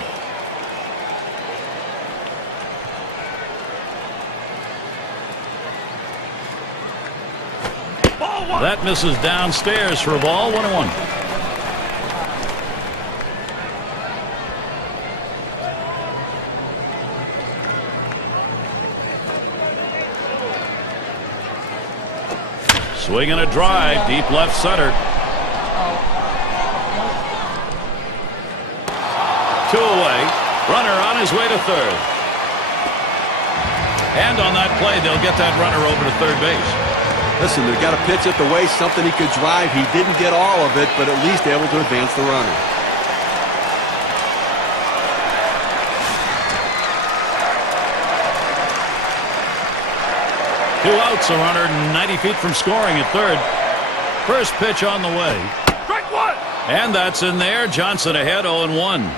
That misses downstairs for a ball. 1-1. Swing and a drive, deep left center. 2 away. Runner on his way to third. And on that play, they'll get that runner over to third base. Listen, they've got a pitch at the waist, something he could drive. He didn't get all of it, but at least able to advance the runner. Two outs, a runner 90 feet from scoring at third. First pitch on the way. Strike 1. And that's in there. Johnson ahead 0-1.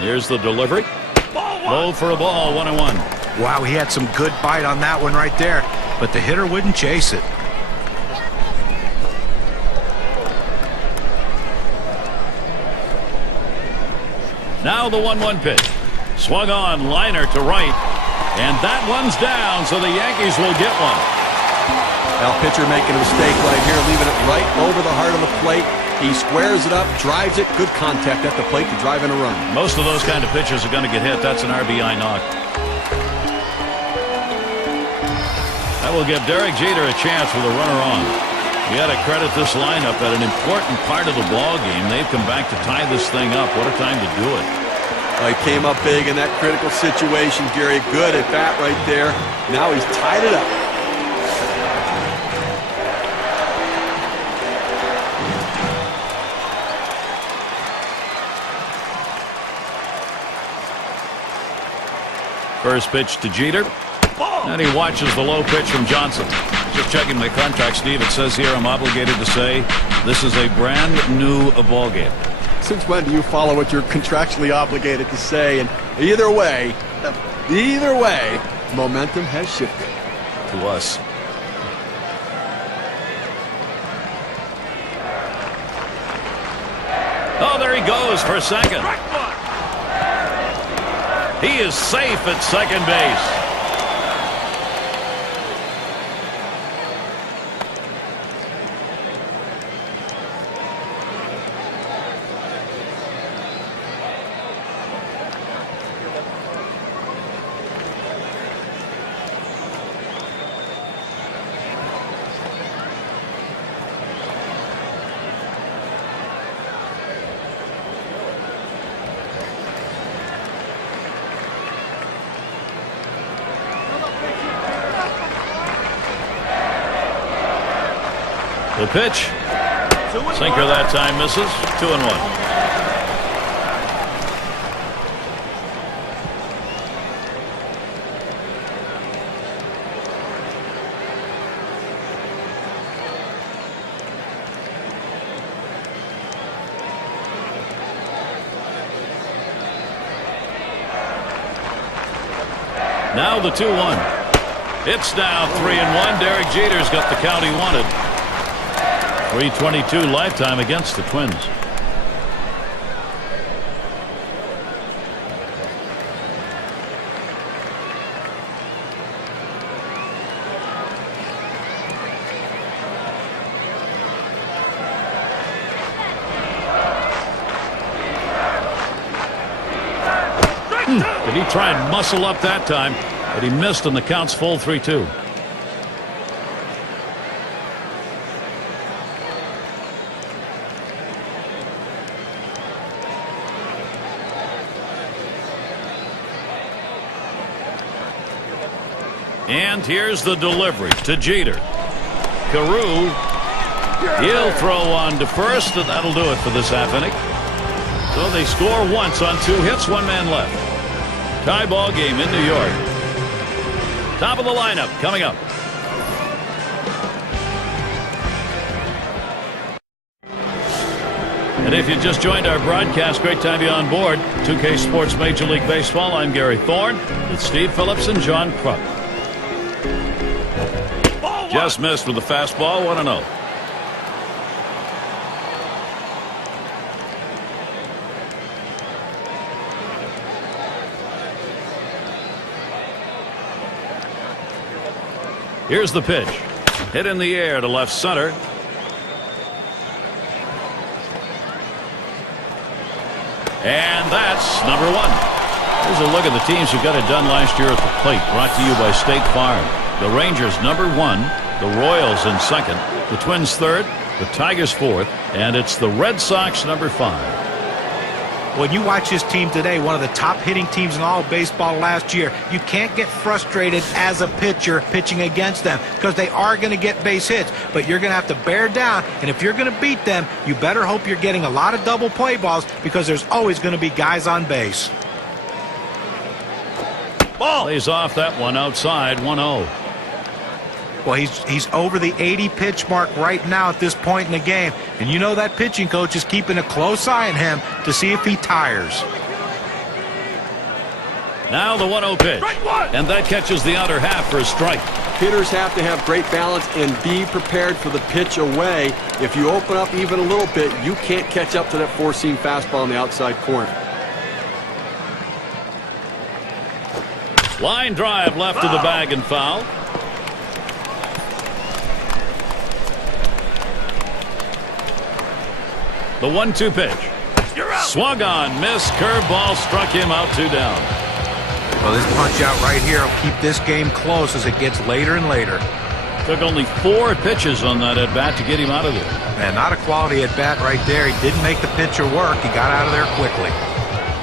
Here's the delivery. Low for a ball, 1-1. Wow, he had some good bite on that one right there, but the hitter wouldn't chase it. Now the 1-1 pitch. Swung on, liner to right. And that one's down, so the Yankees will get one. Well, pitcher making a mistake right here, leaving it right over the heart of the plate. He squares it up, drives it, good contact at the plate to drive in a run. Most of those kind of pitches are going to get hit. That's an RBI knock. That will give Derek Jeter a chance with a runner on. You got to credit this lineup at an important part of the ball game. They've come back to tie this thing up. What a time to do it. Well, he came up big in that critical situation, Gary. Good at bat right there. Now he's tied it up. First pitch to Jeter. And he watches the low pitch from Johnson. Just checking my contract, Steve. It says here I'm obligated to say this is a brand new ball game. Since when do you follow what you're contractually obligated to say? And either way, momentum has shifted. To us. Oh, there he goes for second. He is safe at second base. The pitch. Sinker that time, misses. 2-1. Now the 2-1. It's now 3-1. Derek Jeter's got the count he wanted. 322 lifetime against the Twins. Did he try and muscle up that time? But he missed, and the count's full 3-2. And here's the delivery to Jeter. Carew, he'll throw on to first, and that'll do it for this half inning. So they score once on 2 hits, 1 man left. Tie ball game in New York. Top of the lineup coming up. And if you just joined our broadcast, great to have you on board. 2K Sports Major League Baseball. I'm Gary Thorne with Steve Phillips and John Kruk. Just missed with the fastball, 1-0. Here's the pitch. Hit in the air to left center. And that's number 1. Here's a look at the teams who got it done last year at the plate. Brought to you by State Farm. The Rangers number 1. The Royals in second. The Twins third. The Tigers fourth. And it's the Red Sox number 5. When you watch this team today, one of the top hitting teams in all of baseball last year, you can't get frustrated as a pitcher pitching against them because they are going to get base hits, but you're going to have to bear down, and if you're going to beat them, you better hope you're getting a lot of double play balls because there's always going to be guys on base. Lays off that one outside, 1-0. Well, he's over the 80 pitch mark right now at this point in the game. And you know that pitching coach is keeping a close eye on him to see if he tires. Now the 1-0 pitch. And that catches the outer half for a strike. Hitters have to have great balance and be prepared for the pitch away. If you open up even a little bit, you can't catch up to that four-seam fastball in the outside corner. Line drive left to the bag and foul. The 1-2 pitch. Swung on, missed, curveball, struck him out, 2 down. Well, this punch out right here will keep this game close as it gets later and later. Took only 4 pitches on that at-bat to get him out of there. Man, not a quality at-bat right there. He didn't make the pitcher work. He got out of there quickly.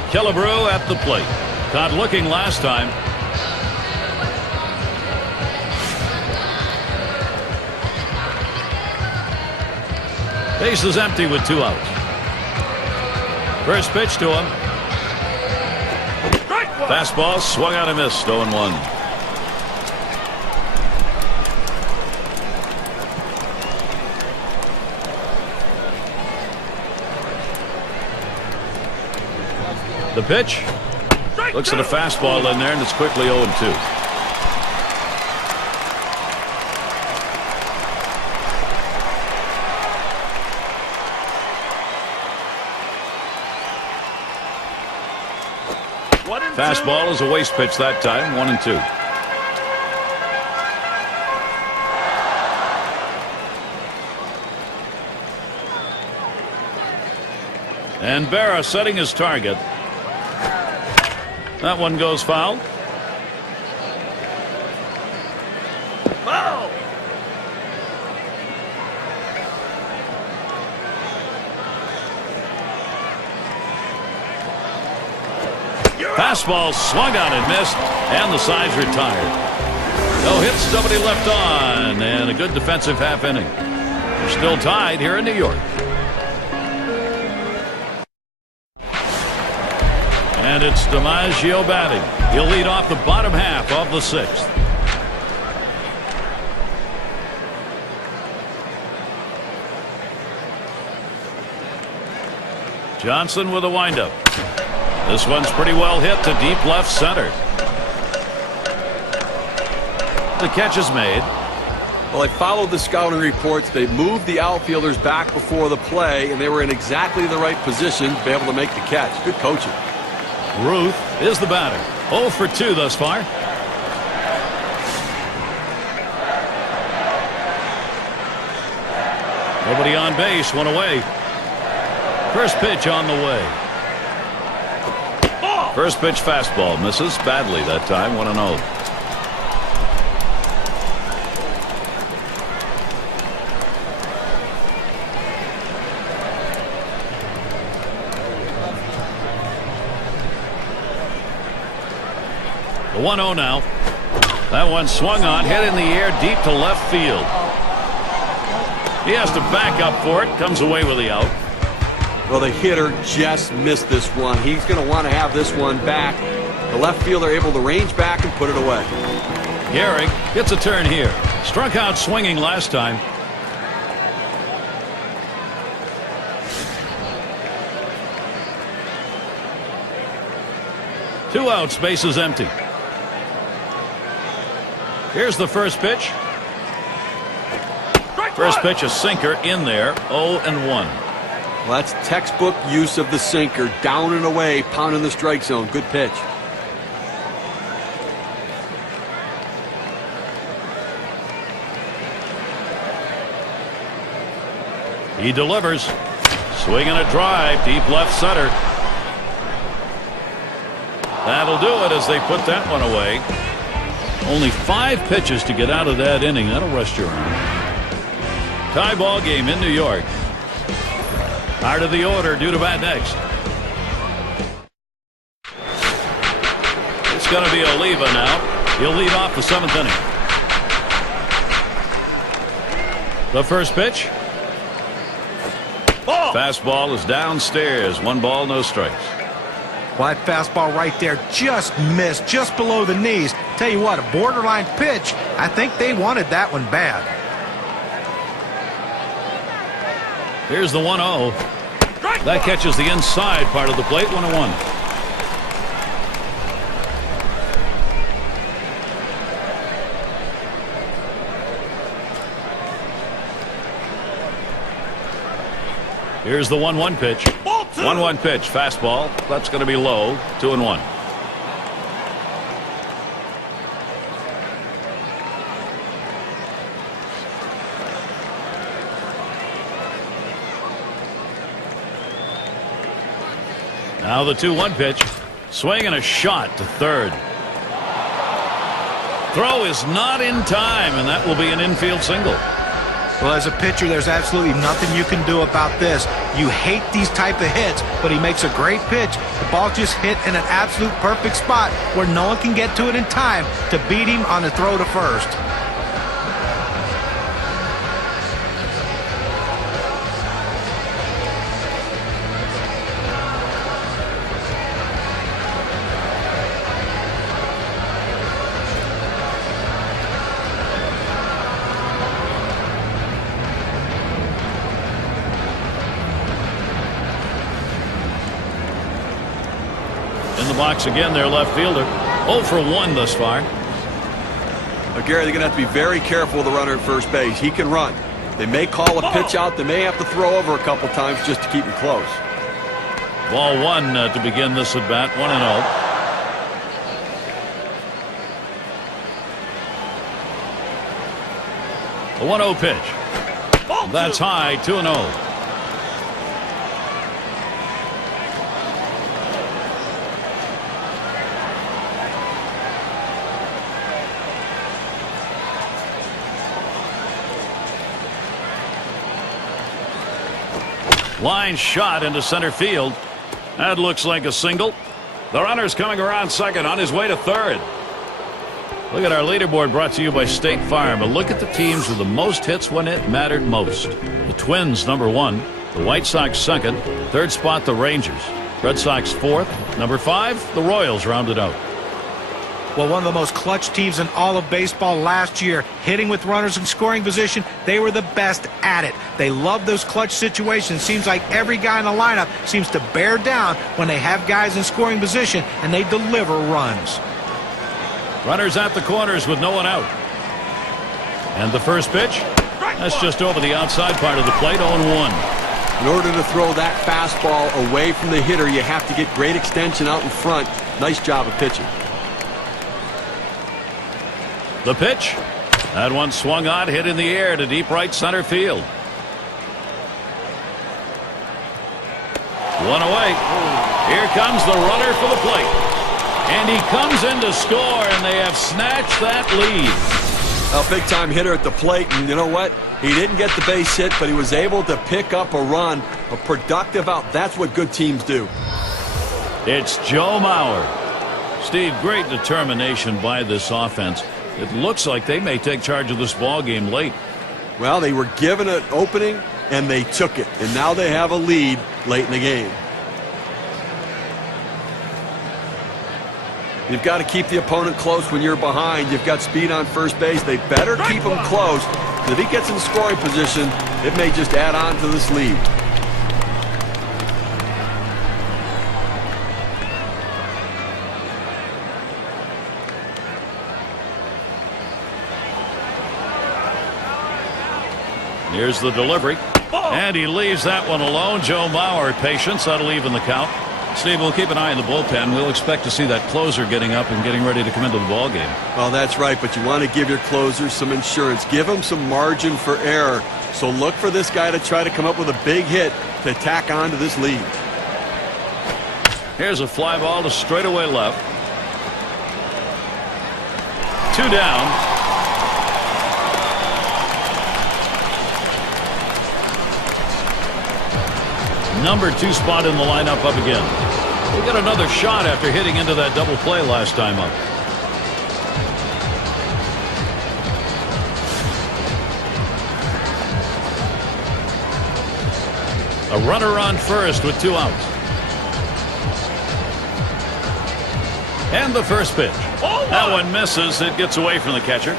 Killebrew at the plate. Caught looking last time. Base is empty with 2 outs. First pitch to him. Fastball swung out and missed. 0-1. The pitch. Looks at a fastball in there, and it's quickly 0-2. Fastball is a waste pitch that time, 1-2. And Berra setting his target. That one goes foul. Fastball swung on and missed, and the side's retired. No hits, nobody left on, and a good defensive half inning. We're still tied here in New York. And it's DiMaggio batting. He'll lead off the bottom half of the 6th. Johnson with a windup. This one's pretty well hit to deep left center. The catch is made. Well, they followed the scouting reports. They moved the outfielders back before the play, and they were in exactly the right position to be able to make the catch. Good coaching. Ruth is the batter. 0 for 2 thus far. Nobody on base, one away. First pitch on the way. First pitch fastball misses badly that time, 1-0. The 1-0 now. That one swung on, hit in the air deep to left field. He has to back up for it, comes away with the out. Well, the hitter just missed this one. He's going to want to have this one back. The left fielder able to range back and put it away. Gehrig gets a turn here. Struck out swinging last time. Two outs, base is empty. Here's the first pitch. First pitch, a sinker in there, 0-1. Well, that's textbook use of the sinker. Down and away, pounding the strike zone. Good pitch. He delivers. Swinging a drive, deep left center. That'll do it as they put that one away. Only 5 pitches to get out of that inning. That'll rest your arm. Tie ball game in New York. Heart of the order due to bat next. It's going to be Oliva now. He'll lead off the 7th inning. The first pitch. Fastball is downstairs. 1 ball, no strikes. Well, that fastball right there just missed, just below the knees. Tell you what, a borderline pitch. I think they wanted that one bad. Here's the 1-0. That catches the inside part of the plate. 1-1. Here's the 1-1 pitch. 1-1 pitch. Fastball. That's going to be low. 2-1. Now the 2-1 pitch. Swing and a shot to third. Throw is not in time, and that will be an infield single. Well, as a pitcher, there's absolutely nothing you can do about this. You hate these type of hits, but he makes a great pitch. The ball just hit in an absolute perfect spot where no one can get to it in time to beat him on the throw to first. Box again, their left fielder. 0 for 1 thus far. But Gary, they're going to have to be very careful with the runner at first base. He can run. They may call a pitch out. They may have to throw over a couple times just to keep him close. Ball 1 to begin this at bat. 1-0. A 1-0 pitch. That's high. 2-0. Line shot into center field. That looks like a single. The runner's coming around second on his way to third. Look at our leaderboard brought to you by State Farm. And look at the teams with the most hits when it mattered most. The Twins, number 1. The White Sox, second. Third spot, the Rangers. Red Sox, fourth. Number 5, the Royals rounded out. Well, one of the most clutch teams in all of baseball last year, hitting with runners in scoring position. They were the best at it. They love those clutch situations. Seems like every guy in the lineup seems to bear down when they have guys in scoring position and they deliver runs. Runners at the corners with no one out. And the first pitch, that's just over the outside part of the plate. 0-1. In order to throw that fastball away from the hitter, you have to get great extension out in front. Nice job of pitching. The pitch. That one swung on, hit in the air to deep right center field. 1 away. Here comes the runner for the plate. And he comes in to score, and they have snatched that lead. A big-time hitter at the plate, and you know what? He didn't get the base hit, but he was able to pick up a run, a productive out. That's what good teams do. It's Joe Mauer. Steve, great determination by this offense. It looks like they may take charge of this ball game late. Well, they were given an opening, and they took it. And now they have a lead late in the game. You've got to keep the opponent close when you're behind. You've got speed on first base. They better keep him close. If he gets in scoring position, it may just add on to this lead. Here's the delivery. And he leaves that one alone. Joe Mauer, patience. That'll even the count. Steve, we'll keep an eye on the bullpen. We'll expect to see that closer getting up and getting ready to come into the ball game. Well, that's right, but you want to give your closers some insurance. Give them some margin for error. So look for this guy to try to come up with a big hit to tack on to this lead. Here's a fly ball to straightaway left. 2 down. Number 2 spot in the lineup up again. We'll get another shot after hitting into that double play last time up. A runner on first with 2 outs. And the first pitch. That one misses. It gets away from the catcher.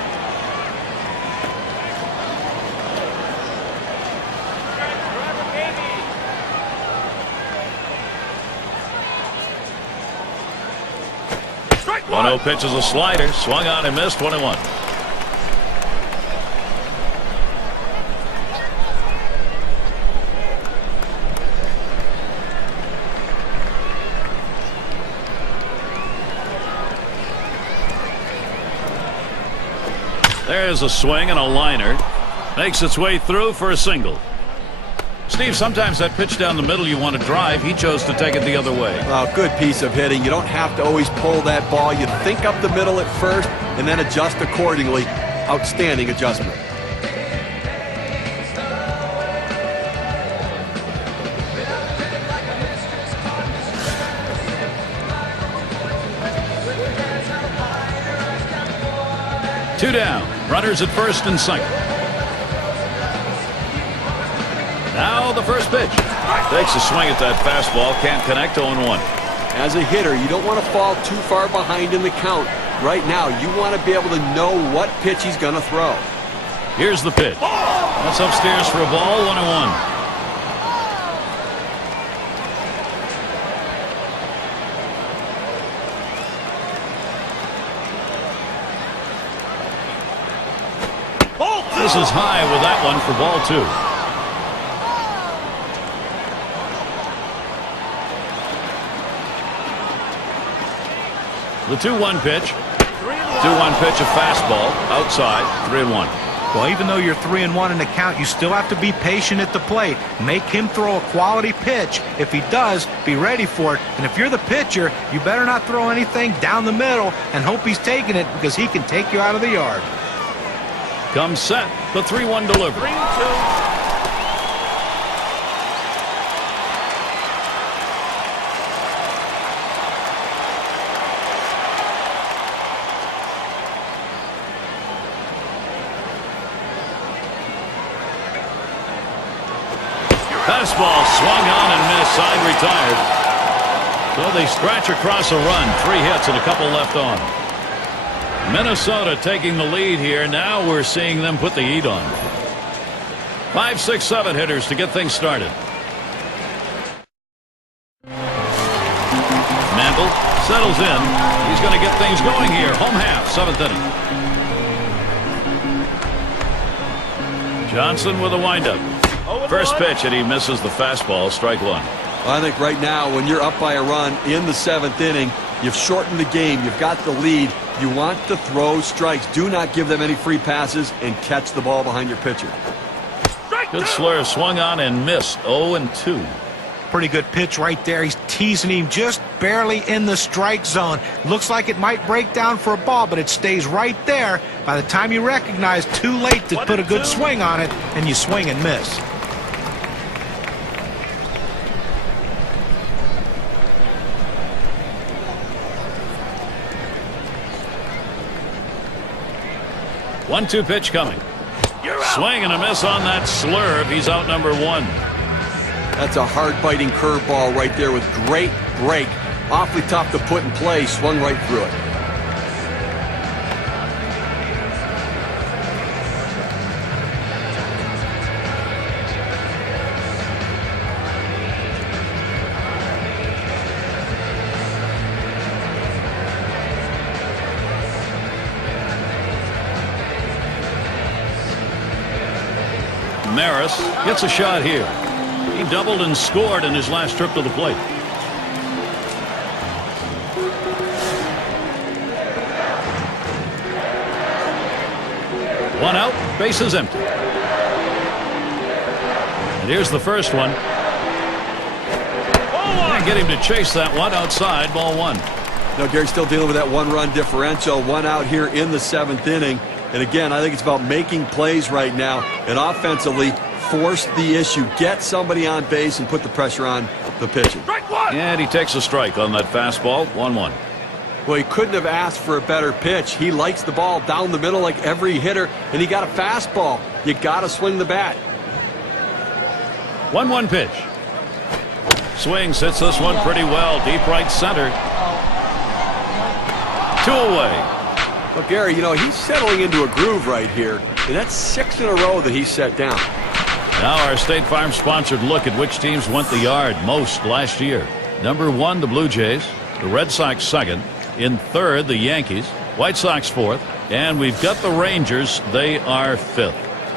Strike 1-0 pitch is a slider. Swung on and missed. 1-1. There's a swing and a liner. Makes its way through for a single. Steve, sometimes that pitch down the middle you want to drive. He chose to take it the other way. Well, good piece of hitting. You don't have to always pull that ball. You think up the middle at first and then adjust accordingly. Outstanding adjustment. Two down. Runners at first and second. Now the first pitch. Takes a swing at that fastball. Can't connect. 0-1. As a hitter, you don't want to fall too far behind in the count. Right now, you want to be able to know what pitch he's going to throw. Here's the pitch. That's upstairs for a ball. 1-1. This is high with that one for ball 2. The 2-1 pitch. 2-1 pitch, a fastball outside. 3-1. Well, even though you're 3-1 in the count, you still have to be patient at the plate. Make him throw a quality pitch. If he does, be ready for it. And if you're the pitcher, you better not throw anything down the middle and hope he's taking it, because he can take you out of the yard. Comes set. The 3-1 delivery. 3-2. Fastball swung on and missed. Side retired. So they scratch across a run. 3 hits and a couple left on. Minnesota taking the lead here. Now we're seeing them put the heat on. 5, 6, 7 hitters to get things started. Mantle settles in. He's going to get things going here. Home half, 7th inning. Johnson with a windup. First pitch, and he misses the fastball. Strike 1. I think right now, when you're up by a run in the 7th inning, you've shortened the game. You've got the lead. You want to throw strikes. Do not give them any free passes and catch the ball behind your pitcher. Good slur, swung on and missed. 0-2. Pretty good pitch right there. He's teasing him just barely in the strike zone. Looks like it might break down for a ball, but it stays right there. By the time you recognize, too late to put a good swing on it, and you swing and miss. One-two pitch coming. Swing and a miss on that slurve. He's out number 1. That's a hard-biting curveball right there with great break. Awfully tough to put in play. Swung right through it. Maris gets a shot here. He doubled and scored in his last trip to the plate. One out, bases empty. And here's the first one. Can't get him to chase that one outside. Ball 1. No, Gary's still dealing with that 1-run differential. 1 out here in the 7th inning. And again, I think it's about making plays right now and offensively force the issue. Get somebody on base and put the pressure on the pitcher. And he takes a strike on that fastball. 1-1. Well, he couldn't have asked for a better pitch. He likes the ball down the middle like every hitter, and he got a fastball. You got to swing the bat. 1-1 pitch. Swings, hits this one pretty well. Deep right center. 2 away. Well, Gary, he's settling into a groove right here, and that's 6 in a row that he's set down. Now our State Farm sponsored look at which teams went the yard most last year. Number 1, the Blue Jays. The Red Sox second. In third, the Yankees. White Sox fourth. And we've got the Rangers. They are fifth.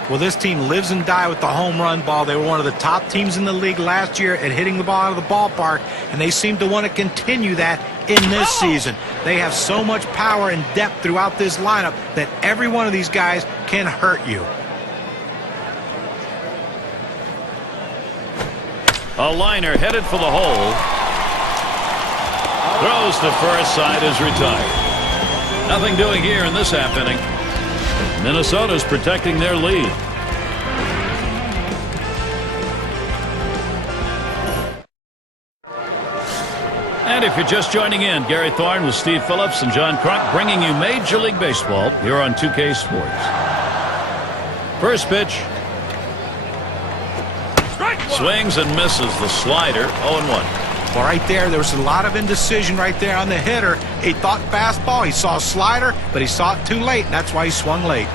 Well, this team lives and dies with the home run ball. They were one of the top teams in the league last year at hitting the ball out of the ballpark, and they seem to want to continue that in this season. They have so much power and depth throughout this lineup that every one of these guys can hurt you. A liner headed for the hole. Throws to first, side is retired. Nothing doing here in this half inning. Minnesota's protecting their lead. And if you're just joining in, Gary Thorne with Steve Phillips and John Crunk bringing you Major League Baseball here on 2K Sports. First pitch. Swings and misses the slider. 0-1. Well, right there was a lot of indecision right there on the hitter. He thought fastball, he saw a slider, but he saw it too late, and that's why he swung late.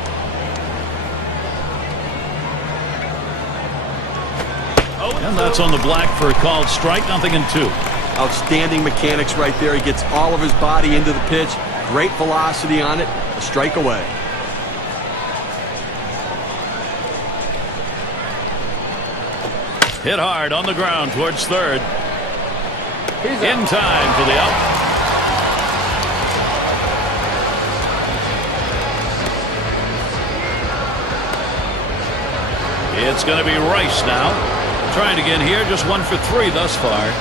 And that's on the black for a called strike. 0-2. Outstanding mechanics right there. He gets all of his body into the pitch. Great velocity on it. A strike away. Hit hard on the ground towards third. In time for the out. It's going to be Rice now. Trying to get here. Just 1 for 3 thus far.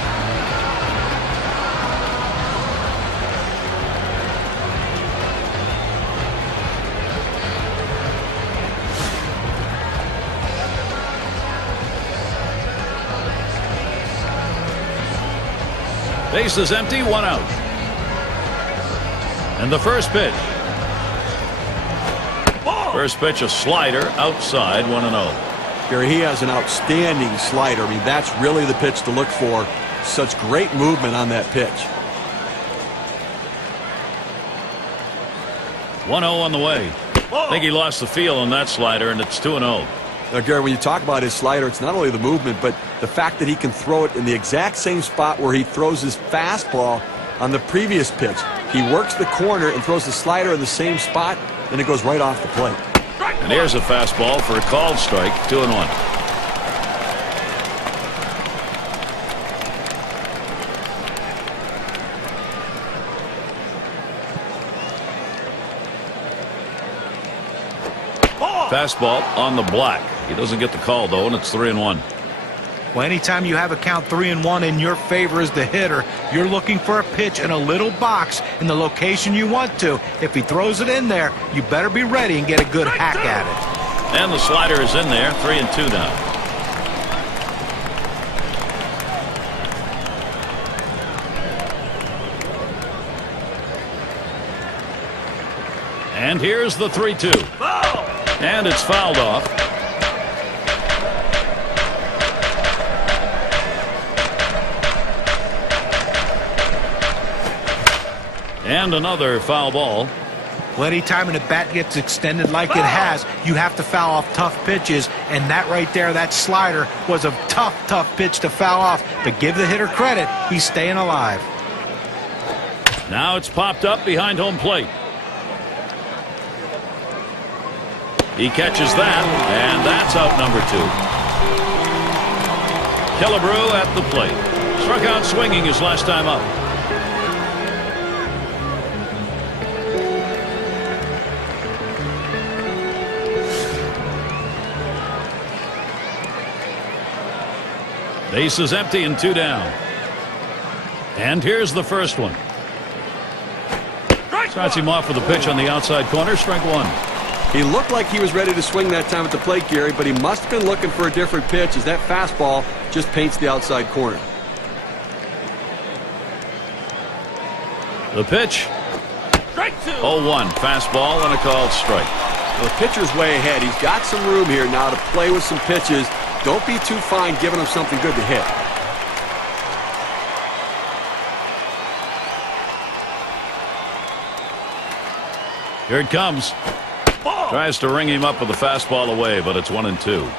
Base is empty, 1 out. And the first pitch. First pitch, a slider outside, 1-0. Gary, he has an outstanding slider. I mean, that's really the pitch to look for. Such great movement on that pitch. 1-0 on the way. I think he lost the feel on that slider, and it's 2-0. Now, Gary, when you talk about his slider, it's not only the movement, but the fact that he can throw it in the exact same spot where he throws his fastball on the previous pitch. He works the corner and throws the slider in the same spot, and it goes right off the plate. And here's a fastball for a called strike, 2-1. Fastball on the black. He doesn't get the call, though, and it's 3-1. Well, anytime you have a count 3-1 in your favor as the hitter, you're looking for a pitch in a little box in the location you want to. If he throws it in there, you better be ready and get a good hack at it. And the slider is in there, 3-2 now. And here's the 3-2. And it's fouled off. And another foul ball. Well, anytime a bat gets extended like it has, you have to foul off tough pitches. And that right there, that slider, was a tough pitch to foul off. But give the hitter credit, he's staying alive. Now it's popped up behind home plate. He catches that, and that's out number 2. Killebrew at the plate. Struck out swinging his last time up. Base is empty and 2 down. And here's the first one. Starts him off with a pitch on the outside corner, strike 1. He looked like he was ready to swing that time at the plate, Gary, but he must have been looking for a different pitch as that fastball just paints the outside corner. The pitch. 0-1. Fastball and a called strike. Well, the pitcher's way ahead. He's got some room here now to play with some pitches. Don't be too fine giving him something good to hit. Here it comes. Tries to ring him up with a fastball away, but it's 1-2.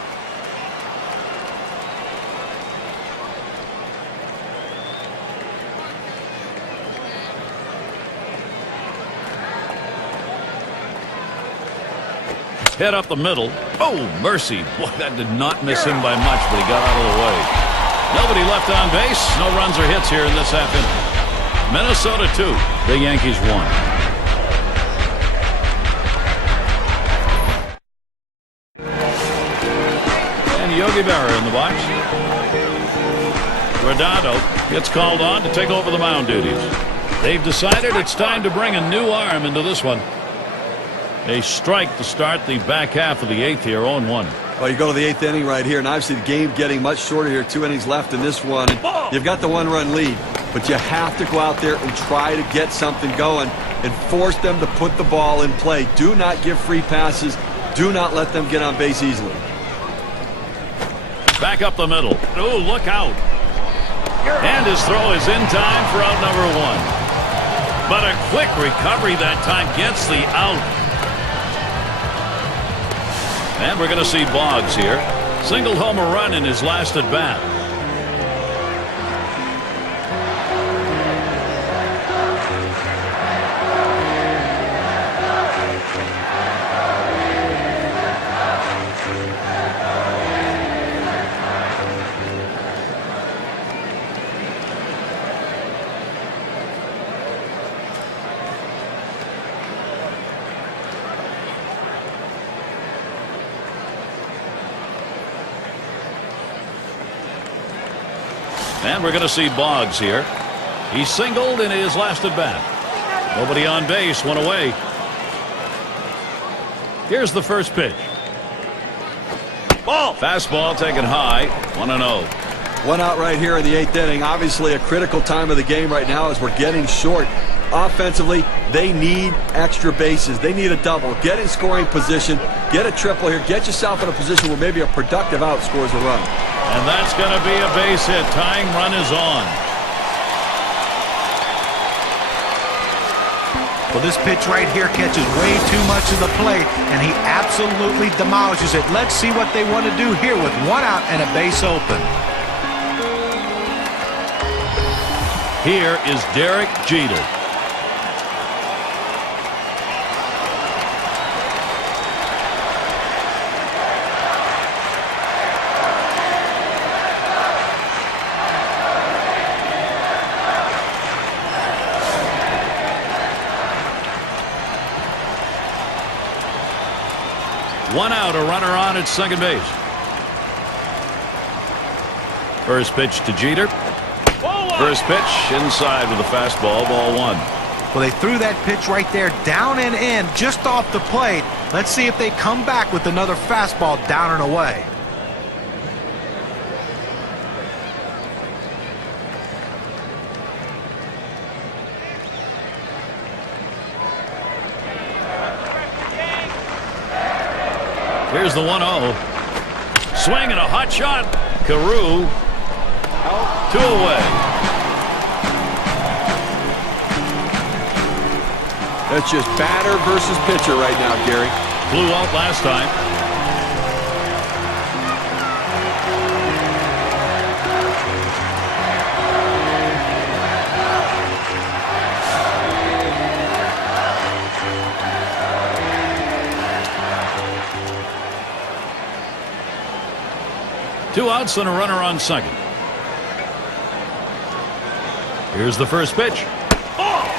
Hit up the middle. Oh, mercy. Boy, that did not miss him by much, but he got out of the way. Nobody left on base. No runs or hits here in this half inning. Minnesota 2. The Yankees 1. And Yogi Berra in the box. Guardado gets called on to take over the mound duties. They've decided it's time to bring a new arm into this one. A strike to start the back half of the 8th here, 0-1. Well, you go to the 8th inning right here, and obviously the game getting much shorter here. 2 innings left in this one. You've got the 1-run lead, but you have to go out there and try to get something going and force them to put the ball in play. Do not give free passes. Do not let them get on base easily. Back up the middle. Oh, look out. And his throw is in time for out number 1. But a quick recovery that time gets the out. And we're going to see Boggs here. Singled home a run in his last at bat. And we're going to see Boggs here. He singled in his last at bat. Nobody on base, one away. Here's the first pitch. Ball. Fastball taken high. 1-0. One out right here in the 8th inning. Obviously a critical time of the game right now as we're getting short. Offensively, they need extra bases. They need a double. Get in scoring position. Get a triple here. Get yourself in a position where maybe a productive out scores a run. And that's going to be a base hit. Tying run is on. Well, this pitch right here catches way too much of the plate, and he absolutely demolishes it. Let's see what they want to do here with 1 out and a base open. Here is Derek Jeter. One out, a runner on at second base. First pitch to Jeter. First pitch inside with a fastball, ball 1. Well, they threw that pitch right there down and in, just off the plate. Let's see if they come back with another fastball down and away. Here's the 1-0. Swing and a hot shot. Carew. 2 away. That's just batter versus pitcher right now, Gary. Blew out last time. Two outs and a runner on second. Here's the first pitch.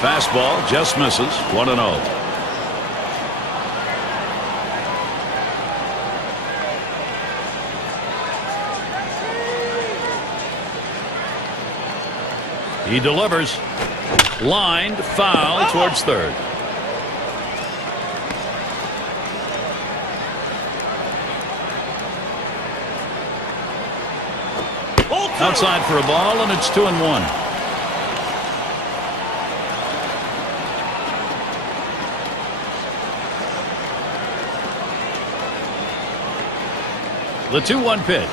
Fastball just misses. 1-0. He delivers. Lined foul towards third. Outside for a ball, and it's 2-1. The 2-1 pitch.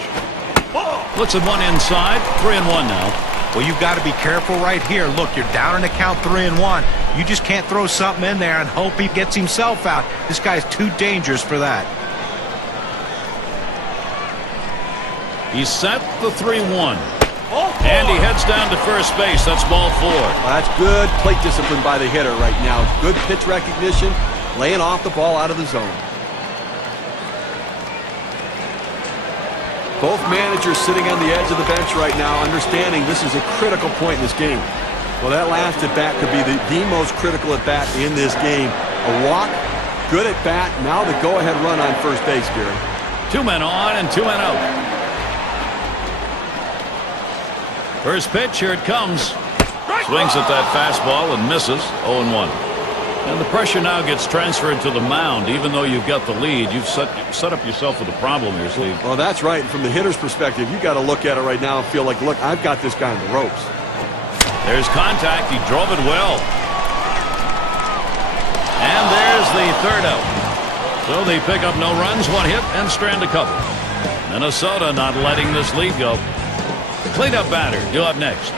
Puts it one inside. 3-1 now. Well, you've got to be careful right here. Look, you're down in the count 3-1. You just can't throw something in there and hope he gets himself out. This guy's too dangerous for that. He's set the 3-1. And he heads down to first base. That's ball 4. Well, that's good plate discipline by the hitter right now. Good pitch recognition, laying off the ball out of the zone. Both managers sitting on the edge of the bench right now, understanding this is a critical point in this game. Well, that last at bat could be the most critical at bat in this game. A walk, good at bat. Now the go-ahead run on first base, Gary. 2 men on and 2 men out. First pitch, here it comes. Swings at that fastball and misses. 0-1. And the pressure now gets transferred to the mound. Even though you've got the lead, you've set up yourself with a problem here, Steve. Well, that's right. From the hitter's perspective, you got to look at it right now and feel like, look, I've got this guy on the ropes. There's contact. He drove it well. And there's the third out. So they pick up no runs, 1 hit, and strand a couple. Minnesota not letting this lead go. Cleanup batter due up next.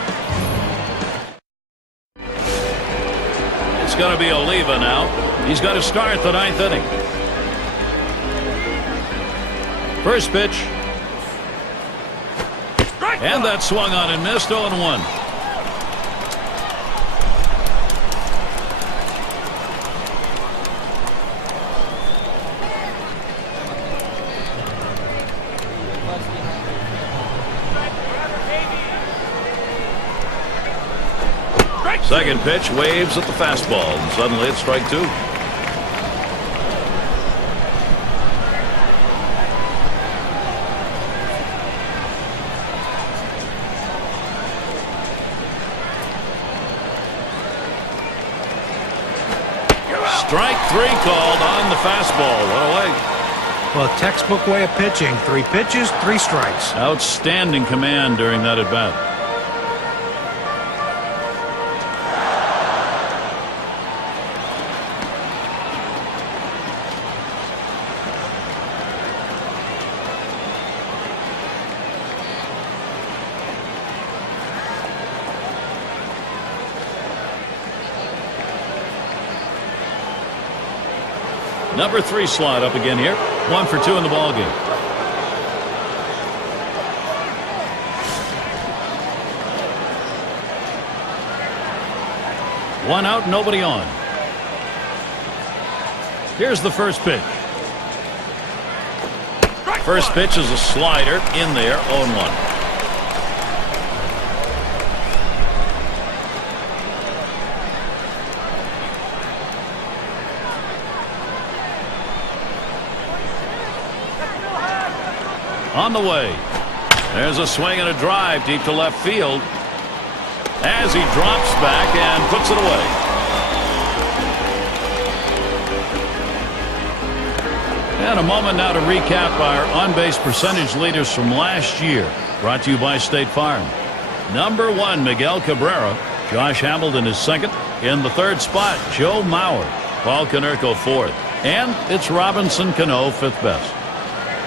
It's going to be Oliva now. He's got to start the 9th inning. First pitch. And that swung on and missed. 0-1. Second pitch, waves at the fastball, and suddenly it's strike 2. Strike 3 called on the fastball. What a way. Well, textbook way of pitching. 3 pitches, 3 strikes. Outstanding command during that at-bat. Number 3 slot up again here. 1 for 2 in the ball game. One out, nobody on. Here's the first pitch. First pitch is a slider in there. 0-1. On the way. There's a swing and a drive deep to left field as he drops back and puts it away. And a moment now to recap our on-base percentage leaders from last year. Brought to you by State Farm. Number 1, Miguel Cabrera. Josh Hamilton is second. In the third spot, Joe Mauer. Paul Konerko fourth. And it's Robinson Cano fifth best.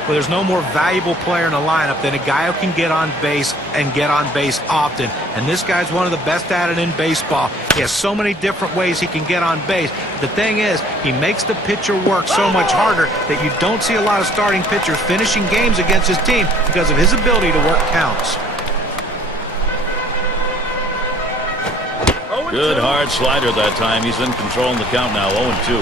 Well, there's no more valuable player in the lineup than a guy who can get on base and get on base often. And this guy's one of the best at it in baseball. He has so many different ways he can get on base. The thing is, he makes the pitcher work so much harder that you don't see a lot of starting pitchers finishing games against his team because of his ability to work counts. Good hard slider that time. He's in control in the count now. 0-2.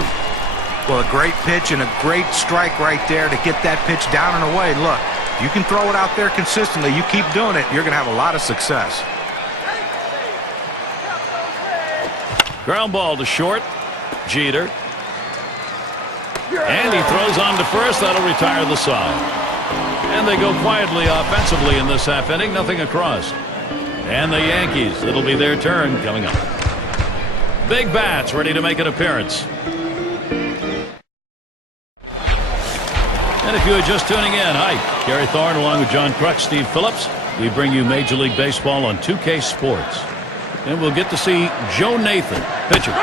Well, a great pitch and a great strike right there to get that pitch down and away. Look, you can throw it out there consistently. You keep doing it, you're going to have a lot of success. Ground ball to short. Jeter. And he throws on to first. That'll retire the side. And they go quietly offensively in this half inning. Nothing across. And the Yankees, it'll be their turn coming up. Big bats ready to make an appearance. And if you are just tuning in, hi, Gary Thorne along with John Crux, Steve Phillips. We bring you Major League Baseball on 2K Sports. And we'll get to see Joe Nathan pitching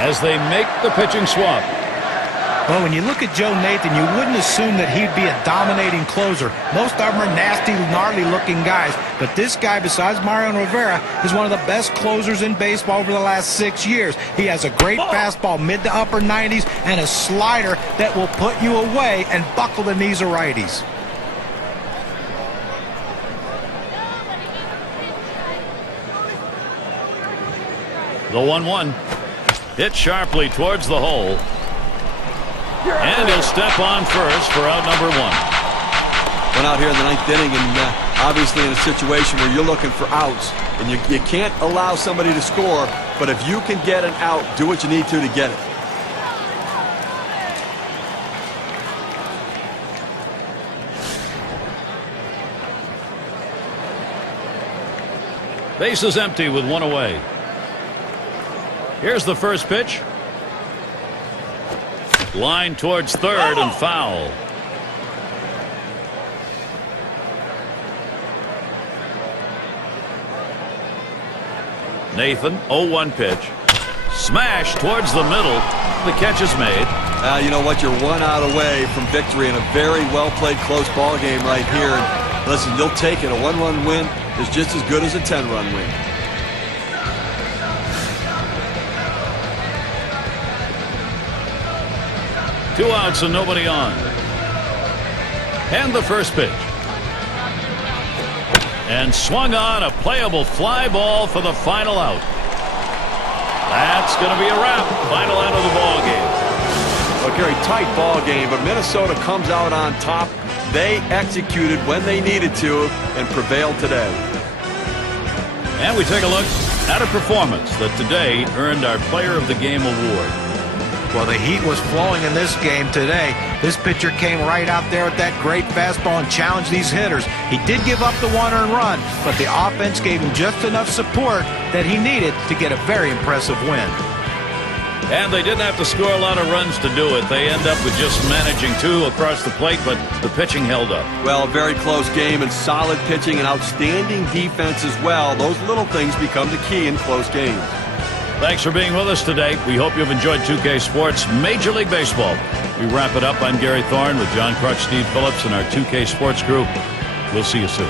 as they make the pitching swap. Well, when you look at Joe Nathan, you wouldn't assume that he'd be a dominating closer. Most of them are nasty, gnarly-looking guys. But this guy, besides Mariano Rivera, is one of the best closers in baseball over the last 6 years. He has a great fastball, mid to upper 90s, and a slider that will put you away and buckle the knees of righties. The 1-1. Hit sharply towards the hole. And he'll step on first for out number 1. Went out here in the 9th inning, and obviously in a situation where you're looking for outs, and you can't allow somebody to score, but if you can get an out, do what you need to get it. Bases empty with 1 away. Here's the first pitch. Line towards third and foul. Nathan, 0-1 pitch. Smash towards the middle. The catch is made. You know what? You're 1 out away from victory in a very well-played close ball game right here. And listen, you'll take it. A 1-run win is just as good as a 10-run win. Two outs and nobody on. And the first pitch. And swung on, a playable fly ball for the final out. That's going to be a wrap. Final out of the ball game. Well, Gary, tight ball game, but Minnesota comes out on top. They executed when they needed to and prevailed today. And we take a look at a performance that today earned our Player of the Game award. Well, the heat was flowing in this game today. This pitcher came right out there with that great fastball and challenged these hitters. He did give up the 1 earned run, but the offense gave him just enough support that he needed to get a very impressive win. And they didn't have to score a lot of runs to do it. They end up with just managing 2 across the plate, but the pitching held up. Well, very close game and solid pitching and outstanding defense as well. Those little things become the key in close games. Thanks for being with us today. We hope you've enjoyed 2K Sports Major League Baseball. We wrap it up. I'm Gary Thorne with John Crutch, Steve Phillips, and our 2K Sports crew. We'll see you soon.